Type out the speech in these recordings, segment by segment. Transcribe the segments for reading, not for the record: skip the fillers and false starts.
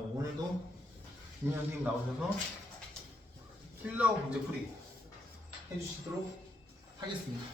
오늘도 김현 선생님 나오셔서 킬러 문제풀이 해주시도록 하겠습니다.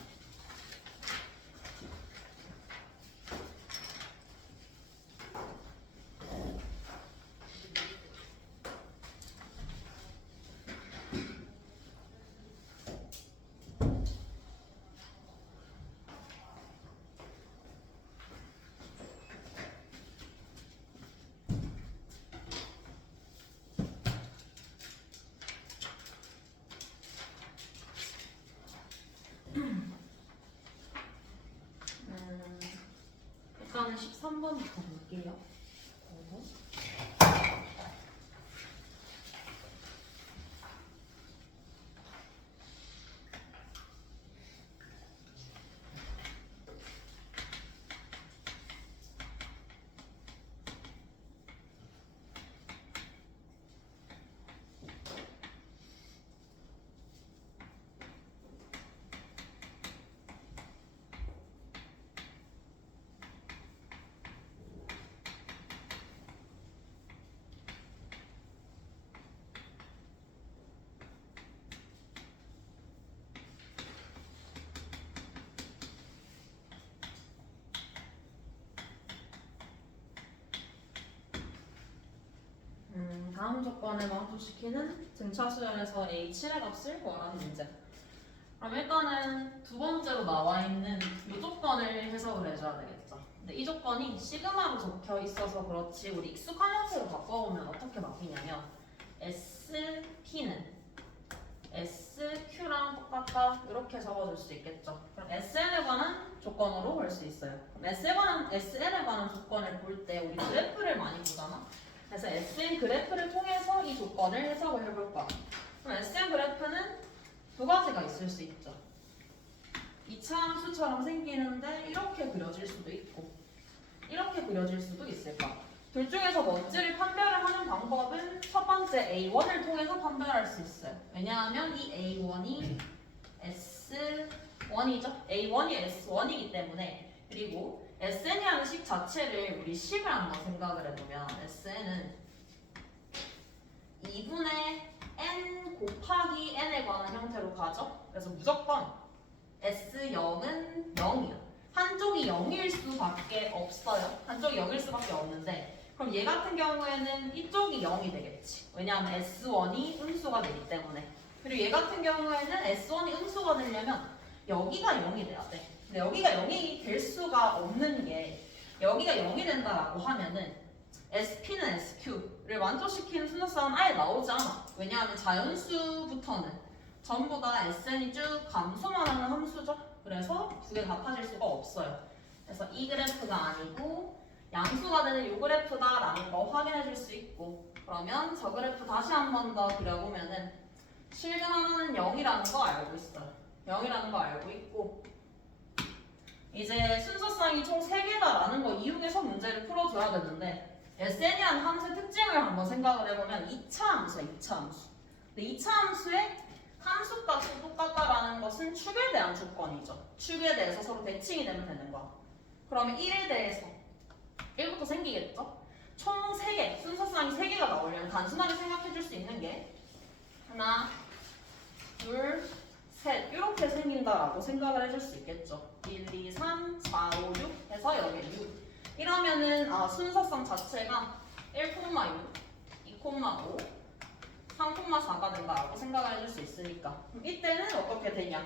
일단은 13번부터 볼게요. 다음 조건을 만족시키는 등차 수열에서 A7의 값을 구하라는 문제. 그럼 일단은 두 번째로 나와 있는 이 조건을 해석을 해줘야 되겠죠. 근데 이 조건이 시그마로 적혀 있어서 그렇지 우리 익숙한 형태로 바꿔보면 어떻게 바뀌냐면 SP는 SQ랑 똑같다 이렇게 적어줄 수 있겠죠. 그럼 SN에 관한 조건으로 볼 수 있어요. 그럼 SN에 관한 조건을 볼 때 우리 그래프를 많이 보잖아. 그래서 SN 그래프를 통해서 이 조건을 해석을 해볼 거야. 그럼 SN 그래프는 두 가지가 있을 수 있죠. 2차 함수처럼 생기는데 이렇게 그려질 수도 있고 이렇게 그려질 수도 있을 거야. 둘 중에서 뭔지를 판별을 하는 방법은 첫 번째 A1을 통해서 판별할 수 있어요. 왜냐하면 이 A1이 S1이죠. A1이 S1이기 때문에. 그리고 SN이라는 식 자체를 우리 식을 한번 생각을 해보면 SN은 2분의 N 곱하기 N에 관한 형태로 가죠. 그래서 무조건 S0은 0이야. 한쪽이 0일 수밖에 없어요. 한쪽이 0일 수밖에 없는데 그럼 얘 같은 경우에는 이쪽이 0이 되겠지. 왜냐하면 S1이 음수가 되기 때문에. 그리고 얘 같은 경우에는 S1이 음수가 되려면 여기가 0이 돼야 돼. 근데 여기가 0이 될 수가 없는 게 여기가 0이 된다라고 하면은 SP는 SQ를 만족시키는 순서상은 아예 나오지 않아. 왜냐하면 자연수부터는 전부 다 SN이 쭉 감소만 하는 함수죠. 그래서 두 개 같아질 수가 없어요. 그래서 이 그래프가 아니고 양수가 되는 이 그래프다라는 거 확인해 줄 수 있고 그러면 저 그래프 다시 한 번 더 그려보면은 실근 하나는 0이라는 거 알고 있어요. 0이라는 거 알고 있고 이제 순서상이 총 3개다라는 거 이용해서 문제를 풀어줘야 되는데 SN이라는 함수의 특징을 한번 생각을 해보면 2차 함수야, 2차 함수. 근데 2차 함수의 함수값이 똑같다라는 것은 축에 대한 조건이죠. 축에 대해서 서로 대칭이 되면 되는 거야. 그러면 1에 대해서 1부터 생기겠죠? 총 3개, 순서상이 3개가 나오려면 단순하게 생각해 줄 수 있는 게 하나, 둘, 셋 이렇게 생긴다라고 생각을 해줄 수 있겠죠. 1, 2, 3, 4, 5, 6 해서 여기 6 이러면은 순서상 자체가 1,6, 2,5, 3,4가 된다라고 생각을 해줄 수 있으니까 그럼 이때는 어떻게 되냐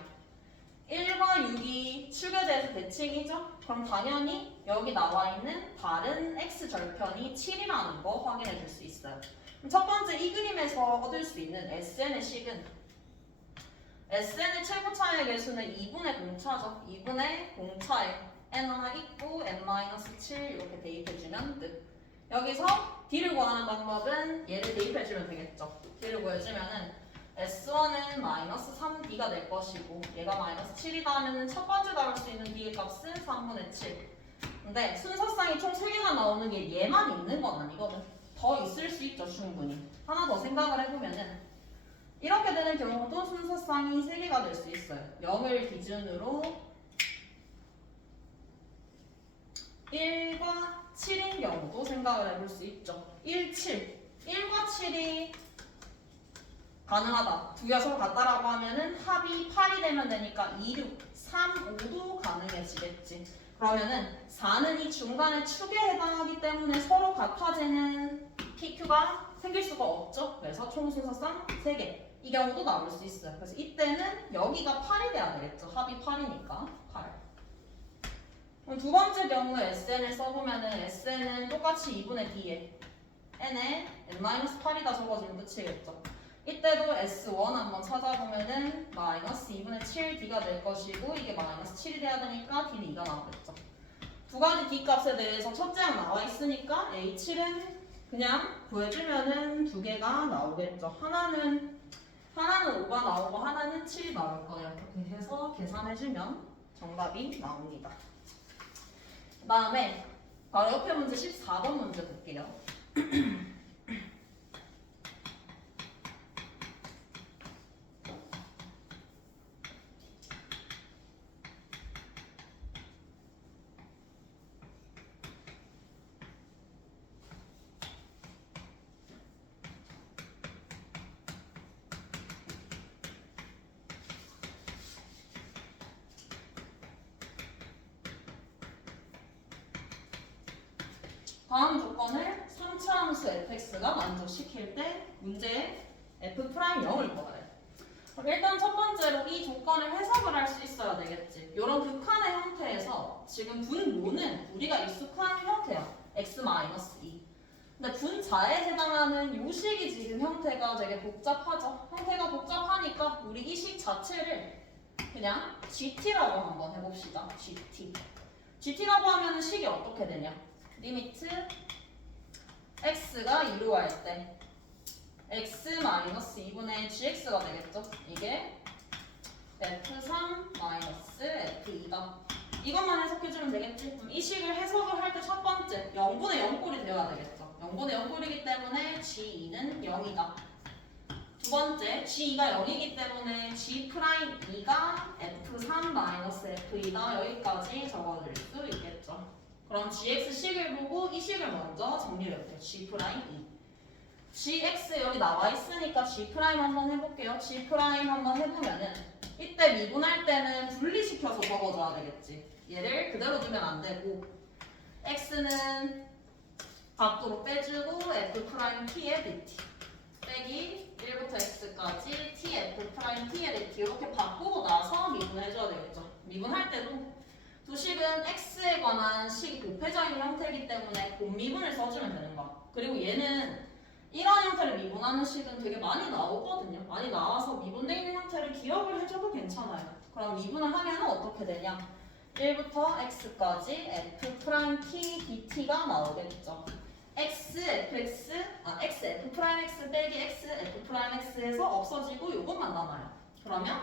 1과 6이 축에 대해서 대칭이죠? 그럼 당연히 여기 나와 있는 다른 x절편이 7이라는 거 확인해 줄 수 있어요. 그럼 첫 번째 이 그림에서 얻을 수 있는 SN의 식은 SN의 최고 차의 개수는 2분의 공차죠. 2분의 공차에 n 하나 있고 n-7 이렇게 대입해주면 끝. 여기서 D를 구하는 방법은 얘를 대입해주면 되겠죠. D를 구해주면은 S1은 마이너스 3D가 될 것이고 얘가 마이너스 7이다 하면은 첫 번째 나올 수 있는 D의 값은 3분의 7. 근데 순서상이 총 3개가 나오는 게 얘만 있는 건 아니거든. 더 있을 수 있죠, 충분히. 하나 더 생각을 해보면은 이렇게 되는 경우도 순서상이 3개가 될 수 있어요. 0을 기준으로 1과 7인 경우도 생각을 해볼 수 있죠. 1, 7. 1과 7이 가능하다. 두 개가 서로 같다라고 하면은 합이 8이 되면 되니까 2, 6, 3, 5도 가능해지겠지. 그러면은 4는 이 중간의 축에 해당하기 때문에 서로 같아지는 PQ가 생길 수가 없죠. 그래서 총순서상 3개. 이 경우도 나올 수 있어요. 그래서 이때는 여기가 8이 돼야 되겠죠. 합이 8이니까 8. 그럼 두 번째 경우에 SN을 써보면은 SN은 똑같이 2분의 D에 N에 N-8이다 적어주면 끝이겠죠. 이때도 S1 한번 찾아보면은 마이너스 2분의 7D가 될 것이고 이게 마이너스 7이 돼야 되니까 D는 2가 나오겠죠. 두 가지 D 값에 대해서 첫째 항 나와 있으니까 A7은 그냥 구해주면은 두 개가 나오겠죠. 하나는 5가 나오고 하나는 7이 나올 거예요. 이렇게 해서 계산해주면 정답이 나옵니다. 그 다음에 바로 옆에 문제 14번 문제 볼게요. 다음 조건을 3차 함수 fx가 만족시킬 때 문제에 f'0을 구하래. 그럼 일단 첫 번째로 이 조건을 해석을 할 수 있어야 되겠지. 이런 극한의 형태에서 지금 분모는 우리가 익숙한 형태야. x-2. 근데 분자에 해당하는 요 식이 지금 형태가 되게 복잡하죠. 형태가 복잡하니까 우리 이 식 자체를 그냥 gt라고 한번 해봅시다. gt라고 하면 식이 어떻게 되냐? 리미트 x가 2로 갈 때 x-2분의 gx가 되겠죠? 이게 f3-f2다. 이것만 해석해주면 되겠지? 그럼 이 식을 해석을 할 때 첫 번째 0분의 0꼴이 되어야 되겠죠? 0분의 0꼴이기 때문에 g2는 0이다. 두 번째 g2가 0이기 때문에 g'2가 f3-f이다. 여기까지 적어줄 수 있겠죠? 그럼 gx식을 보고 이 식을 먼저 정리를 해볼게요. g'2. gx 여기 나와 있으니까 g' 한번 해볼게요. g' 한번 해보면은 이때 미분할 때는 분리시켜서 적어줘야 되겠지. 얘를 그대로 두면 안 되고 x는 밖으로 빼주고 f't의 dt 빼기 1부터 x까지 t f't의 dt 이렇게 바꾸고 나서 미분해줘야 되겠죠. 미분할 때도 두 식은 x에 관한 식이 곱해져 있는 형태이기 때문에 곱미분을 써주면 되는 거야. 그리고 얘는 이런 형태를 미분하는 식은 되게 많이 나오거든요. 많이 나와서 미분되어 있는 형태를 기억을 해줘도 괜찮아요. 그럼 미분을 하면 어떻게 되냐? 1부터 x까지 f't dt가 나오겠죠. x fx 빼기 x fx에서 없어지고 요것만 남아요. 그러면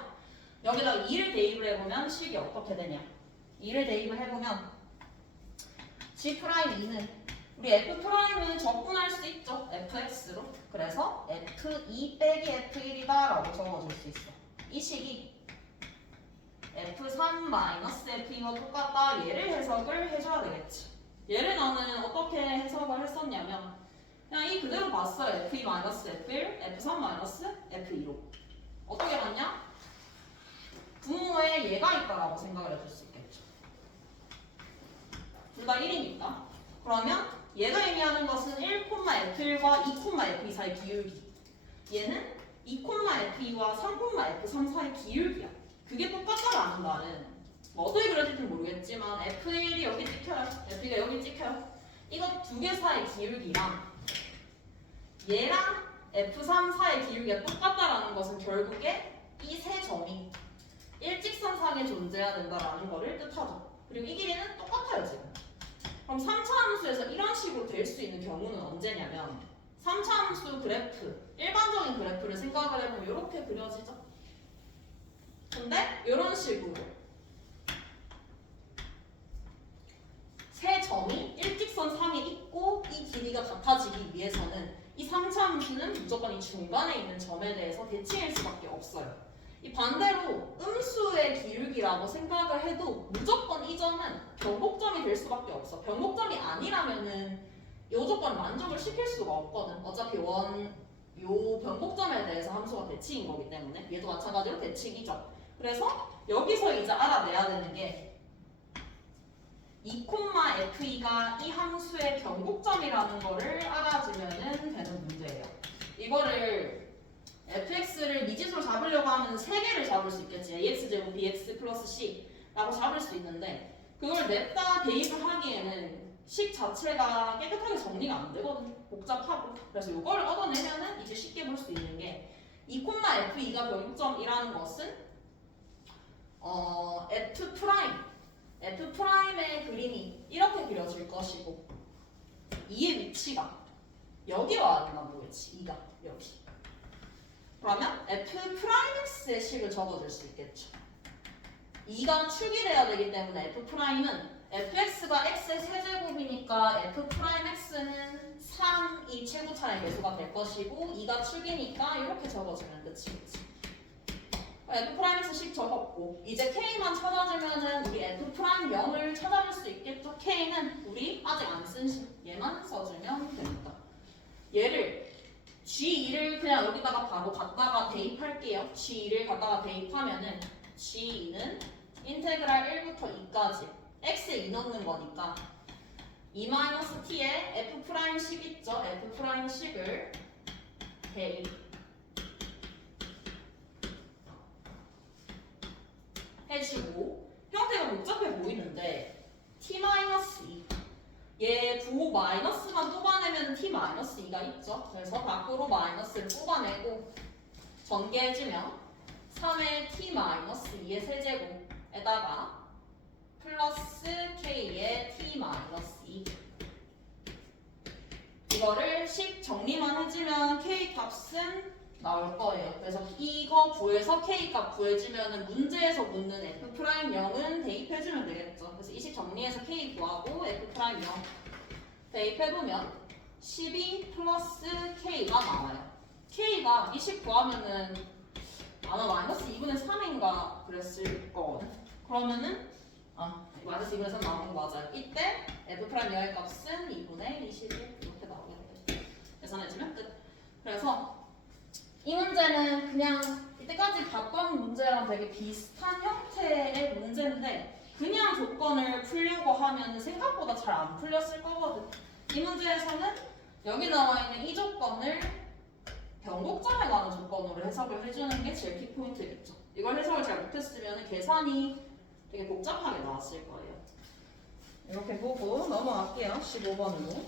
여기다가 2를 대입을 해보면 식이 어떻게 되냐? 2를 대입을 해보면 g'2는 우리 f'은 적분할 수 있죠. fx로. 그래서 f2 빼기 f1이다 라고 적어줄 수 있어. 이 식이 f3-f이와 똑같다. 얘를 해석을 해줘야 되겠지. 얘를 나는 어떻게 해석을 했었냐면 그냥 이 그대로 봤어요. f2-f1, f3-f2로. 어떻게 봤냐? 분모에 얘가 있다라고 생각을 해줄 수 있겠죠. 둘 다 1이니까. 그러면 얘가 의미하는 것은 1,f1과 2,f2 사이 기울기. 얘는 2,f2와 3,f3 사이 기울기야. 그게 똑같다라는 말은 뭐 어떻게 그려질지 모르겠지만 f1이 여기 찍혀요. f2가 여기 찍혀요. 이거 두 개 사이 기울기랑 얘랑 f3 사이 기울기가 똑같다라는 것은 결국에 이 세 점이 일직선상에 존재해야 된다라는 거를 뜻하죠. 그리고 이 길이는 똑같아요 지금. 그럼 3차 함수에서 이런 식으로 될 수 있는 경우는 언제냐면 3차 함수 그래프, 일반적인 그래프를 생각을 해보면 이렇게 그려지죠. 근데 이런 식으로 세 점이 일직선 상에 있고 이 길이가 같아지기 위해서는 이 3차 함수는 무조건 이 중간에 있는 점에 대해서 대칭일 수밖에 없어요. 이 반대로 음수의 기울기라고 생각을 해도 무조건 이 점은 변곡점이 될 수밖에 없어. 변곡점이 아니라면은 이 조건을 만족을 시킬 수가 없거든. 어차피 요 변곡점에 대해서 함수가 대칭인 거기 때문에 얘도 마찬가지로 대칭이죠. 그래서 여기서 이제 알아내야 되는 게 2,F2가 이 함수의 변곡점이라는 거를 알아주면은 되는 문제예요. 이거를 fx를 미지수로 잡으려고 하면 3개를 잡을 수 있겠지. ax제곱 bx 플러스 c라고 잡을 수 있는데 그걸 냅다 대입을 하기에는 식 자체가 깨끗하게 정리가 안 되거든. 복잡하고. 그래서 이걸 얻어내면은 이제 쉽게 볼 수 있는 게 2,F2가 변곡점이라는 것은 F'의 그림이 이렇게 그려질 것이고 2의 위치가 여기 와야 되나 모르겠지. 2가 여기. 그러면 F'X의 식을 적어줄 수 있겠죠. 2가 축이 돼야 되기 때문에 F'은 fx가 x의 세제곱이니까 F'X는 3이 최고차의 개수가 될 것이고 2가 축이니까 이렇게 적어주면 끝이겠지. F'X식 적었고 이제 K만 찾아주면은 우리 F'M을 찾아줄 수 있겠죠. K는 우리 아직 안 쓴 식 얘만 써주면 됩니다. 얘를 G2를 그냥 여기다가 바로 갖다가 대입할게요. G2를 갖다가 대입하면은 G2는 인테그랄 1부터 2까지 x에 2 넣는 거니까 2-t에 F'식 있죠. F'식을 대입 해주고 형태가 복잡해 보이는데 t-2 얘 부호 마이너스만 뽑아내면 t-2가 있죠. 그래서 밖으로 마이너스를 뽑아내고 전개해주면 3의 t-2의 세제곱에다가 플러스 k의 t-2 이거를 식 정리만 해주면 k 값은 나올 거예요. 그래서 이거 구해서 k 값 구해주면 문제에서 묻는 F'M은 대입해주면 되겠죠. 그래서 이 식 정리해서 k 구하고 F'M 대입해보면 12 플러스 k가 나와요. k가 이 식 구하면은 아마 마이너스 2분의 3인가 그랬을 거거든. 그러면은 마이너스 2분의 3 나오는 거 맞아요. 이때 F'M의 값은 2분의 21 이렇게 나오게 되겠죠. 계산해주면 끝. 그래서 이 문제는 그냥 이때까지 봤던 문제랑 되게 비슷한 형태의 문제인데 그냥 조건을 풀려고 하면 생각보다 잘 안 풀렸을 거거든. 이 문제에서는 여기 나와 있는 이 조건을 변곡점에 관한 조건으로 해석을 해주는 게 제일 키포인트겠죠. 이걸 해석을 잘 못했으면 계산이 되게 복잡하게 나왔을 거예요. 이렇게 보고 넘어갈게요. 15번으로.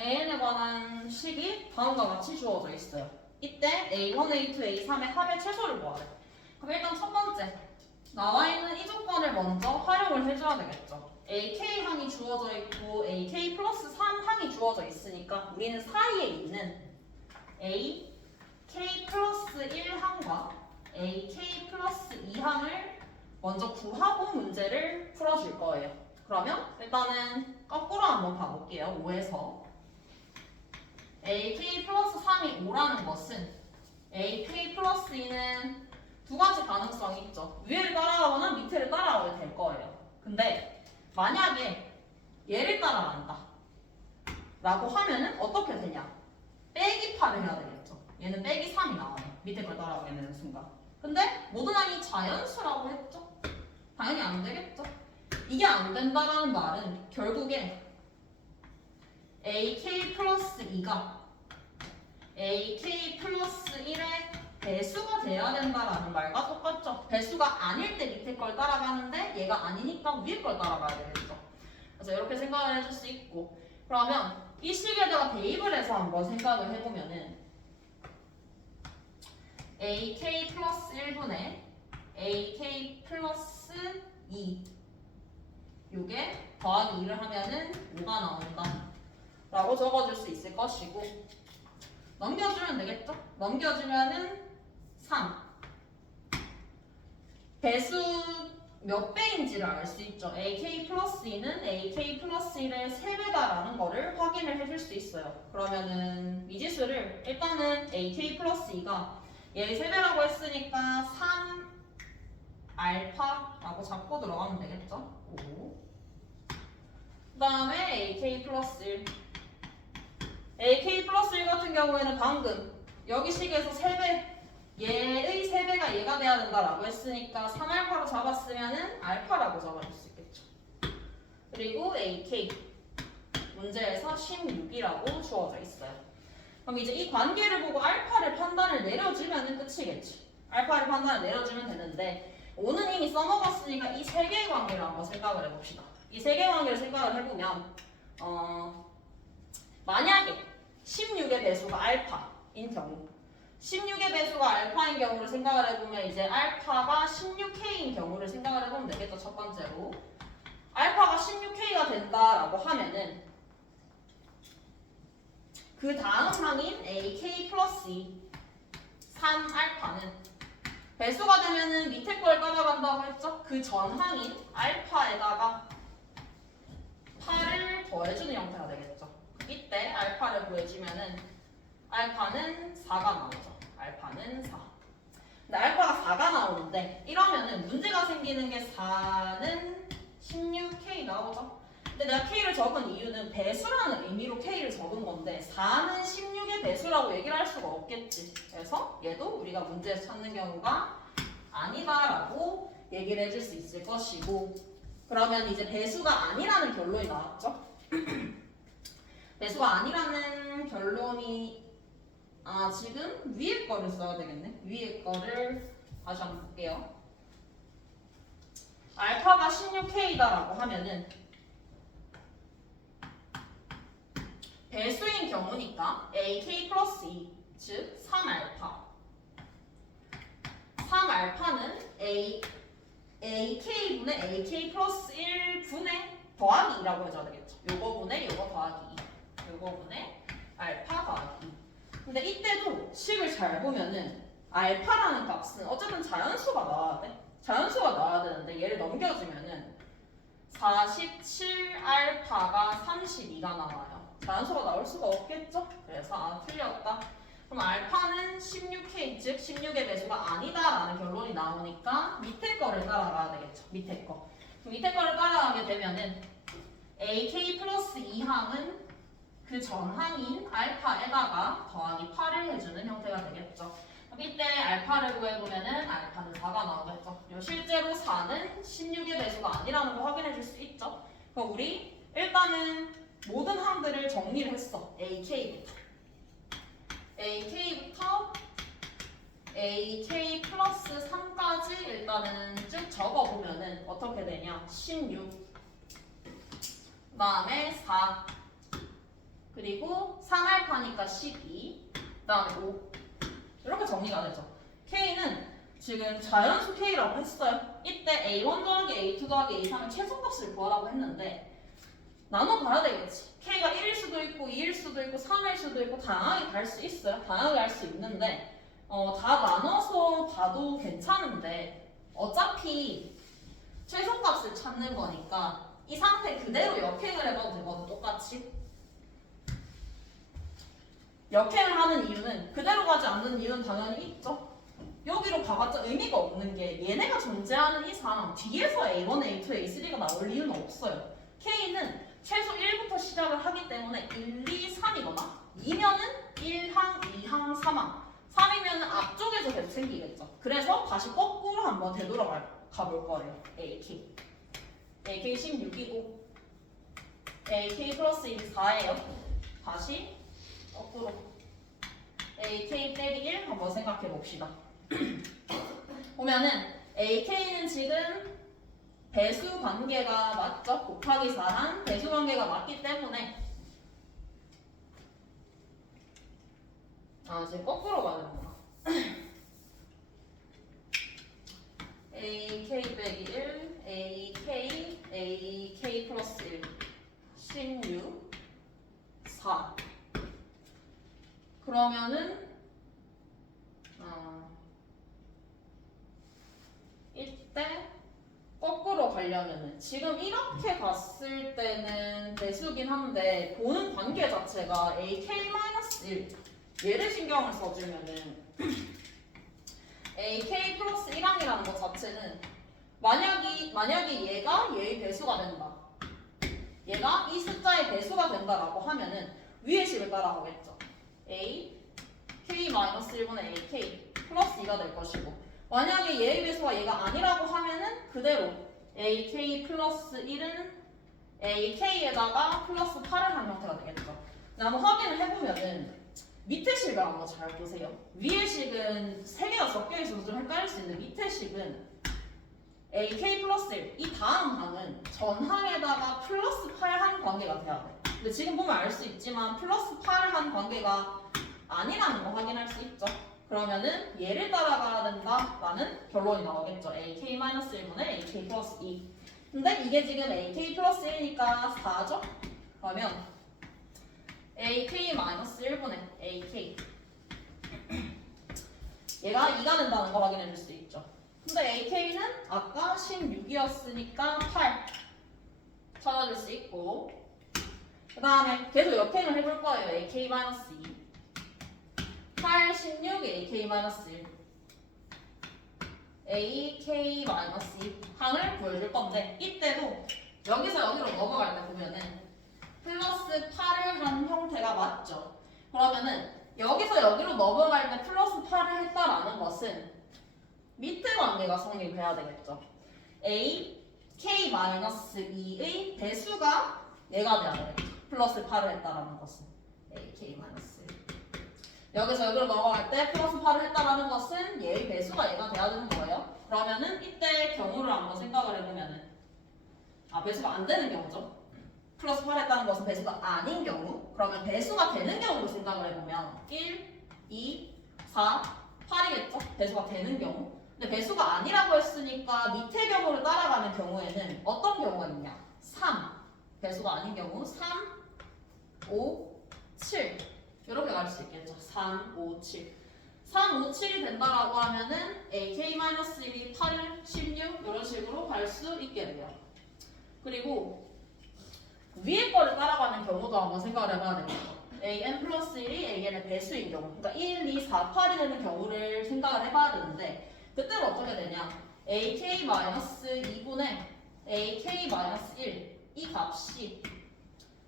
AN에 관한 식이 다음과 같이 주어져 있어요. 이때 A1, A2, A3의 합의 최소를 구하래. 그럼 일단 첫 번째, 나와 있는 이 조건을 먼저 활용을 해줘야 되겠죠. AK 항이 주어져 있고 AK 플러스 3 항이 주어져 있으니까 우리는 사이에 있는 AK 플러스 1 항과 AK 플러스 2 항을 먼저 구하고 문제를 풀어줄 거예요. 그러면 일단은 거꾸로 한번 봐볼게요. 5에서 AK 플러스 3이 5라는 것은 AK 플러스 2는 두 가지 가능성이 있죠. 위를 따라가거나 밑에를 따라가게 될 거예요. 근데 만약에 얘를 따라간다 라고 하면은 어떻게 되냐? 빼기 8을 해야 되겠죠. 얘는 빼기 3이 나와요. 밑에 걸 따라가게 되는 순간. 근데 모든 항이 자연수라고 했죠. 당연히 안 되겠죠. 이게 안 된다라는 말은 결국에 AK 플러스 2가 AK 플러스 1의 배수가 돼야 된다라는 말과 똑같죠. 배수가 아닐 때 밑에 걸 따라가는데 얘가 아니니까 위에 걸 따라가야 되겠죠. 그래서 이렇게 생각을 해줄 수 있고, 그러면 이 식에다가 대입을 해서 한번 생각을 해보면은 AK 플러스 1분의 AK 플러스 2 요게 더하기 2를 하면은 5가 나온다 라고 적어줄 수 있을 것이고, 넘겨주면 되겠죠? 넘겨주면은 3 배수 몇 배인지를 알 수 있죠. AK 플러스 2는 AK 플러스 1의 3배다라는 거를 확인을 해줄 수 있어요. 그러면은 미지수를 일단은 AK 플러스 2가 얘의 3배라고 했으니까 3 알파라고 잡고 들어가면 되겠죠. 그 다음에 AK 플러스 1 AK 플러스 1 같은 경우에는 방금 여기 식에서 3배 얘의 3배가 얘가 돼야 된다라고 했으니까 3알파로 잡았으면은 알파라고 적어줄 수 있겠죠. 그리고 AK 문제에서 16이라고 주어져 있어요. 그럼 이제 이 관계를 보고 알파를 판단을 내려주면은 끝이겠지. 알파를 판단을 내려주면 되는데 오는 이미 써먹었으니까 이 세 개의 관계를 한번 생각을 해봅시다. 이 세 개의 관계를 생각을 해보면 만약에 16의 배수가 알파인 경우 16의 배수가 알파인 경우를 생각을 해보면 이제 알파가 16K인 경우를 생각을 해보면 되겠죠. 첫 번째로 알파가 16K가 된다라고 하면은 그 다음 항인 AK 플러스 2 3알파는 배수가 되면은 밑에 걸 따라간다고 했죠. 그 전 항인 알파에다가 8을 더해주는 형태가 되겠죠. 이때 알파를 구해주면은 알파는 4가 나오죠. 알파는 4. 근데 알파가 4가 나오는데 이러면은 문제가 생기는 게 4는 16K 나오죠. 근데 내가 K를 적은 이유는 배수라는 의미로 K를 적은 건데 4는 16의 배수라고 얘기를 할 수가 없겠지. 그래서 얘도 우리가 문제에서 찾는 경우가 아니다라고 얘기를 해줄 수 있을 것이고, 그러면 이제 배수가 아니라는 결론이 나왔죠. 배수가 아니라는 결론이 지금 위에 거를 써야 되겠네. 위에 거를 다시 한번 볼게요. 알파가 16K다라고 하면은 배수인 경우니까 AK 플러스 2, 즉 3알파 3알파는 AK분의 AK 플러스 1분의 더하기 2라고 해줘야 되겠죠. 요거 분의 요거 더하기 2 요거 분의 알파 더하기 2. 근데 이때도 식을 잘 보면은 알파라는 값은 어쨌든 자연수가 나와야 돼. 자연수가 나와야 되는데 얘를 넘겨주면은 47알파가 32가 나와요. 자연수가 나올 수가 없겠죠? 그래서 틀렸다. 그럼 알파는 16K, 즉 16의 배수가 아니다라는 결론이 나오니까 밑에 거를 따라가야 되겠죠. 밑에 거. 그럼 밑에 거를 따라가게 되면은 AK 플러스 2항은 그 전항인 알파에다가 더하기 8을 해주는 형태가 되겠죠. 그럼 이때 알파를 구해보면은 알파는 4가 나오겠죠. 실제로 4는 16의 배수가 아니라는 걸 확인해 줄 수 있죠. 그럼 우리 일단은 모든 항들을 정리를 했어. AK부터 AK 플러스 3까지 일단은 쭉 적어보면은 어떻게 되냐. 16 그 다음에 4 그리고 3알파니까 12 그 다음에 5 이렇게 정리가 되죠. K는 지금 자연수 K라고 했어요. 이때 A1 더하기 A2 더하기 A3의 최소값을 구하라고 했는데 나눠봐야 되겠지. K가 1일 수도 있고 2일 수도 있고 3일 수도 있고 다양하게 갈 수 있어요. 다양하게 할 수 있는데 다 나눠서 봐도 괜찮은데 어차피 최소값을 찾는 거니까 이 상태 그대로 역행을 해봐도 되거든. 똑같이 역행을 하는 이유는 그대로 가지 않는 이유는 당연히 있죠. 여기로 가봤자 의미가 없는 게 얘네가 존재하는 이 상황 뒤에서 A1, A2, A3가 나올 이유는 없어요. K는 최소 1부터 시작을 하기 때문에 1, 2, 3이거나 2면은 1항, 2항, 3항. 3이면 앞쪽에서 계속 생기겠죠. 그래서 다시 거꾸로 한번 되돌아가 볼 거예요. AK. AK 16이고 AK 플러스 1이 4예요. 다시 거꾸로 AK 빼기 1 한번 생각해 봅시다. 보면은 AK는 지금 배수 관계가 맞죠? 곱하기 4랑 배수 관계가 맞기 때문에 지금 거꾸로 가는구나. AK 빼기 1, AK 플러스 1, 16, 4. 그러면은 이때 거꾸로 가려면은 지금 이렇게 갔을 때는 배수긴 한데 보는 관계 자체가 AK-1 얘를 신경을 써주면은 AK 플러스 1항이라는 것 자체는 만약에 얘가 얘의 배수가 된다. 얘가 이 숫자의 배수가 된다라고 하면은 위의 식을 따라가겠죠. A K-1분의 AK 플러스 2가 될 것이고 만약에 얘의 배수가 얘가 아니라고 하면은 그대로 AK 플러스 1은 AK에다가 플러스 8을 한 형태가 되겠죠. 근데 한번 확인을 해보면은 밑에 식을 한번 잘 보세요. 위의 식은 3개가 섞여 있어서 좀 헷갈릴 수 있는데 밑에 식은 AK 플러스 1, 이 다음 항은 전항에다가 플러스 8한 관계가 돼야 돼. 근데 지금 보면 알 수 있지만 플러스 8한 관계가 아니라는 거 확인할 수 있죠. 그러면은 얘를 따라가야 된다라는 결론이 나오겠죠. AK-1분의 AK 플러스 2. 근데 이게 지금 AK 플러스 1이니까 4죠? 그러면 AK-1분의 AK 얘가 2가 된다는 거 확인해 줄 수 있죠. 근데 AK는 아까 16이었으니까 8 찾아줄 수 있고 그 다음에 계속 역행을 해볼 거예요. AK-2 8, 16, AK-1 AK-2 항을 보여줄 건데 이때도 여기서 여기로 넘어갈 때 보면은 플러스 8을 한 형태가 맞죠. 그러면은 여기서 여기로 넘어갈 때 플러스 8을 했다라는 것은 밑에 관계가 성립해야 되겠죠. A, K-2의 배수가 얘가 돼야 되겠죠. 플러스 8을 했다라는 것은 A, K-1 여기서 여기로 넘어갈 때 플러스 8을 했다라는 것은 얘의 배수가 얘가 돼야 되는 거예요. 그러면은 이때 경우를 한번 생각을 해보면은 배수가 안 되는 경우죠. 플러스 8 했다는 것은 배수가 아닌 경우 그러면 배수가 되는 경우로 생각을 해보면 1, 2, 4, 8이겠죠? 배수가 되는 경우 근데 배수가 아니라고 했으니까 밑에 경우를 따라가는 경우에는 어떤 경우가 있냐 3 배수가 아닌 경우 3, 5, 7 이렇게 갈 수 있겠죠 3, 5, 7 3, 5, 7이 된다라고 하면은 AK-1이 8, 16 이런 식으로 갈 수 있게 돼요 그리고 위에 거를 따라가는 경우도 한번 생각을 해봐야 되겠죠. AN 플러스 1이 AN의 배수인 경우 그러니까 1, 2, 4, 8이 되는 경우를 생각을 해봐야 되는데 그때는 어떻게 되냐 AK-2분의 AK-1 이 값이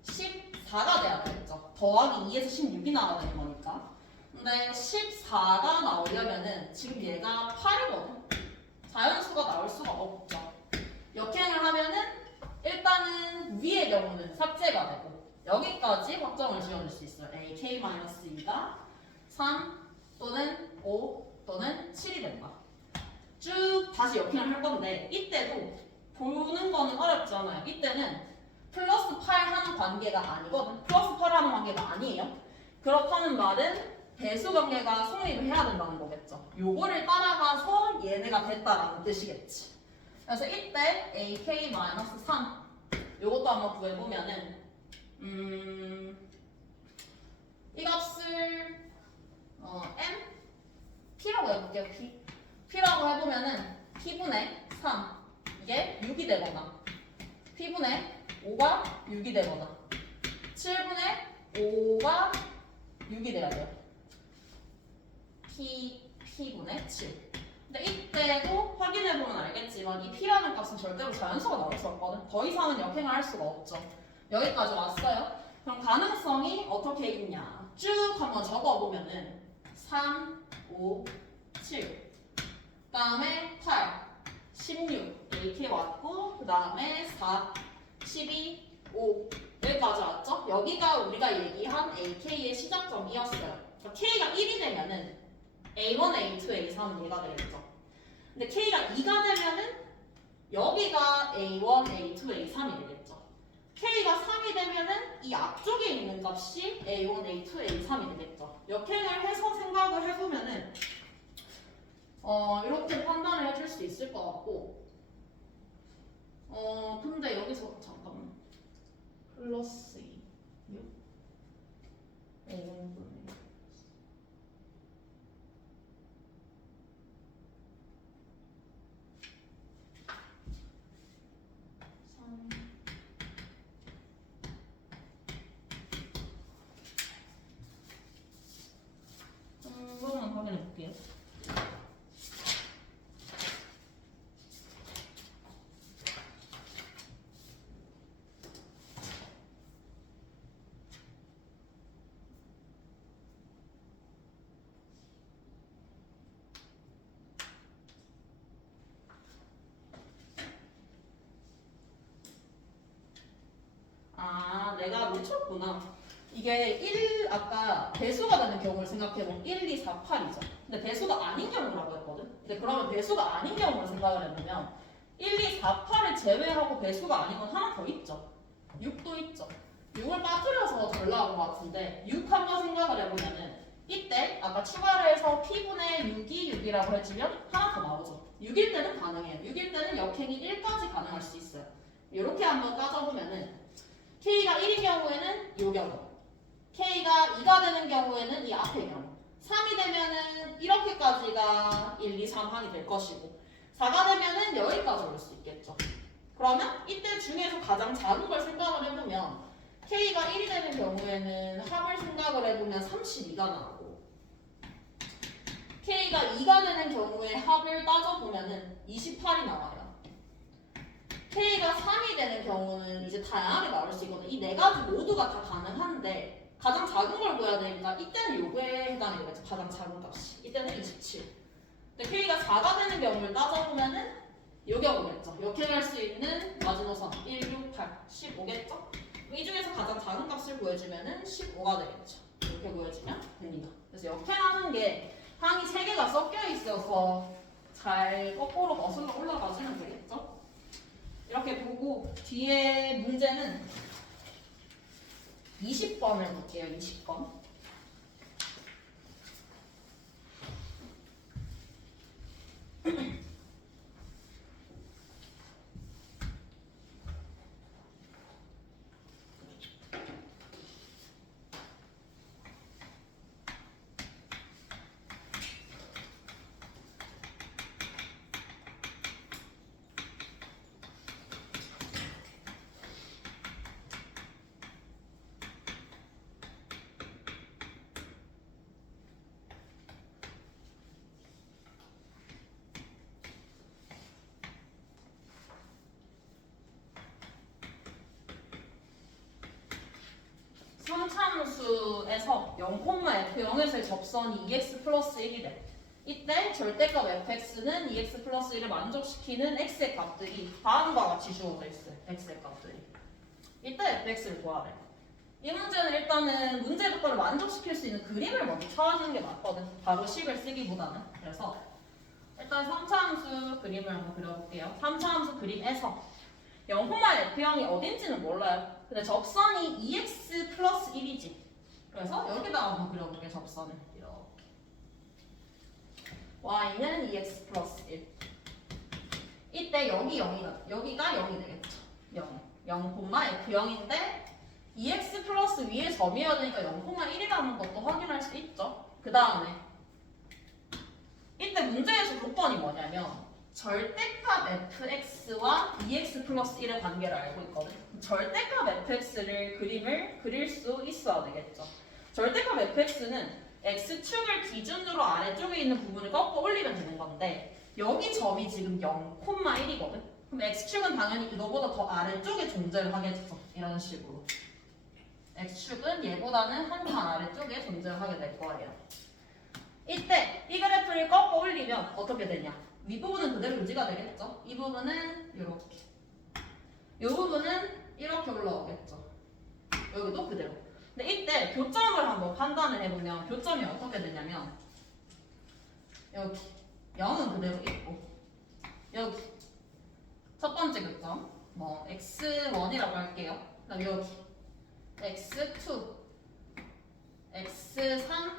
14가 돼야 되겠죠. 더하기 2에서 16이 나와야 되는 거니까 근데 14가 나오려면은 지금 얘가 8이거든 자연수가 나올 수가 없죠. 역행을 하면은 일단은 위의 경우는 삭제가 되고 여기까지 확정을 지어줄 수 있어요. AK-2가 3 또는 5 또는 7이 된다. 쭉 다시 역행을 할 건데 이때도 보는 거는 어렵지 않아요. 이때는 플러스 8 하는 관계가 아니거든. 플러스 8 하는 관계가 아니에요. 그렇다는 말은 배수 관계가 성립을 해야 된다는 거겠죠. 요거를 따라가서 얘네가 됐다라는 뜻이겠지. 그래서 이때 AK-3 요것도 한번 구해보면은 이 값을 M? P라고 해볼게요. P라고 해보면은 P분의 3 이게 6이 되거나 P분의 5가 6이 되거나 7분의 5가 6이 돼야 돼요. P분의 7 근데 이때도 확인해보면 알겠지만 이 P라는 값은 절대로 자연수가 나올 수 없거든. 더 이상은 역행을 할 수가 없죠. 여기까지 왔어요. 그럼 가능성이 어떻게 있냐? 쭉 한번 적어보면은 3, 5, 7, 그 다음에 8, 16 이렇게 왔고 그 다음에 4, 12, 5 여기까지 왔죠? 여기가 우리가 얘기한 AK의 시작점이었어요. 그러니까 K가 1이 되면은 A1, A2, A3은 얘가 되겠죠. 근데 K가 2가 되면은 여기가 A1, A2, A3이 되겠죠. K가 3이 되면은 이 앞쪽에 있는 값이 A1, A2, A3이 되겠죠. 역행을 해서 생각을 해보면은 이렇게 판단을 해줄 수 있을 것 같고 근데 여기서 잠깐만 플러스 2 6 A1분의 3 이거만 확인해 볼게요. 내가 놓쳤구나. 이게 1, 아까 배수가 되는 경우를 생각해보면 1, 2, 4, 8이죠. 근데 배수가 아닌 경우라고 했거든. 근데 그러면 배수가 아닌 경우를 생각을 해보면 1, 2, 4, 8을 제외하고 배수가 아닌 건 하나 더 있죠. 6도 있죠. 6을 빠뜨려서 덜 나온 것 같은데 6 한번 생각을 해보면은 이때 아까 추가를 해서 P분의 6이 6이라고 해주면 하나 더 나오죠. 6일 때는 가능해요. 6일 때는 역행이 1까지 가능할 수 있어요. 이렇게 한번 따져보면은 K가 1인 경우에는 이 경우, K가 2가 되는 경우에는 이 앞의 경우, 3이 되면은 이렇게까지가 1, 2, 3 항이 될 것이고 4가 되면은 여기까지 올 수 있겠죠. 그러면 이때 중에서 가장 작은 걸 생각을 해보면 K가 1이 되는 경우에는 합을 생각을 해보면 32가 나오고 K가 2가 되는 경우에 합을 따져보면은 28이 나와요. K가 3이 되는 경우는 이제 다양하게 나올 수 있거든요. 이 네 가지 모두가 다 가능한데 가장 작은 걸 구해야 되니까 이때는 요거에 해당이 되겠죠. 가장 작은 값이. 이때는 27. 근데 K가 4가 되는 경우를 따져보면은 요 경우겠죠. 역행할 수 있는 마지노선 1, 6, 8, 15겠죠. 이 중에서 가장 작은 값을 구해주면은 15가 되겠죠. 이렇게 구해주면 됩니다. 그래서 역행하는 게 항이 3개가 섞여 있어서 잘 거꾸로 거슬러 올라가시면 되겠죠. 이렇게 보고 뒤에 문제는 20번을 볼게요. 20번. 함수에서 0,f0에서의 접선이 2x 플러스 1이래. 이때 절대값 fx는 2x 플러스 1을 만족시키는 x의 값들이 다음과 같이 주어져 있어요. x의 값들이. 이때 fx를 구하래. 이 문제는 일단은 문제 조건을 만족시킬 수 있는 그림을 먼저 찾아주는 게 맞거든. 바로 식을 쓰기보다는. 그래서 일단 3차 함수 그림을 한번 그려볼게요. 3차 함수 그림에서 0,F0이 어딘지는 몰라요. 근데 접선이 2x 플러스 1이지. 그래서 여기다가 한번 그려볼게요. 접선을 이렇게. y는 2x 플러스 1. 이때 여기 0이다. 여기가 0이 되겠죠. 0,F0인데 2x 플러스 위에 점이어야 되니까 0,1이라는 것도 확인할 수 있죠. 그 다음에 이때 문제에서 조건이 뭐냐면 절대값 fx와 2x 플러스 1의 관계를 알고 있거든. 절대값 fx를 그림을 그릴 수 있어야 되겠죠. 절대값 fx는 x축을 기준으로 아래쪽에 있는 부분을 꺾어 올리면 되는 건데 여기 점이 지금 0,1이거든. 그럼 x축은 당연히 이거보다 더 아래쪽에 존재를 하겠죠. 이런 식으로. x축은 얘보다는 한 칸 아래쪽에 존재하게 될 거예요. 이때 이 그래프를 꺾어 올리면 어떻게 되냐? 윗부분은 그대로 유지가 되겠죠? 이 부분은 이렇게, 이 부분은 이렇게 올라오겠죠? 여기도 그대로. 근데 이때 교점을 한번 판단을 해보면 교점이 어떻게 되냐면 여기 0은 그대로 있고 여기 첫 번째 교점 뭐 x1이라고 할게요. 그다음 여기 x2, x3,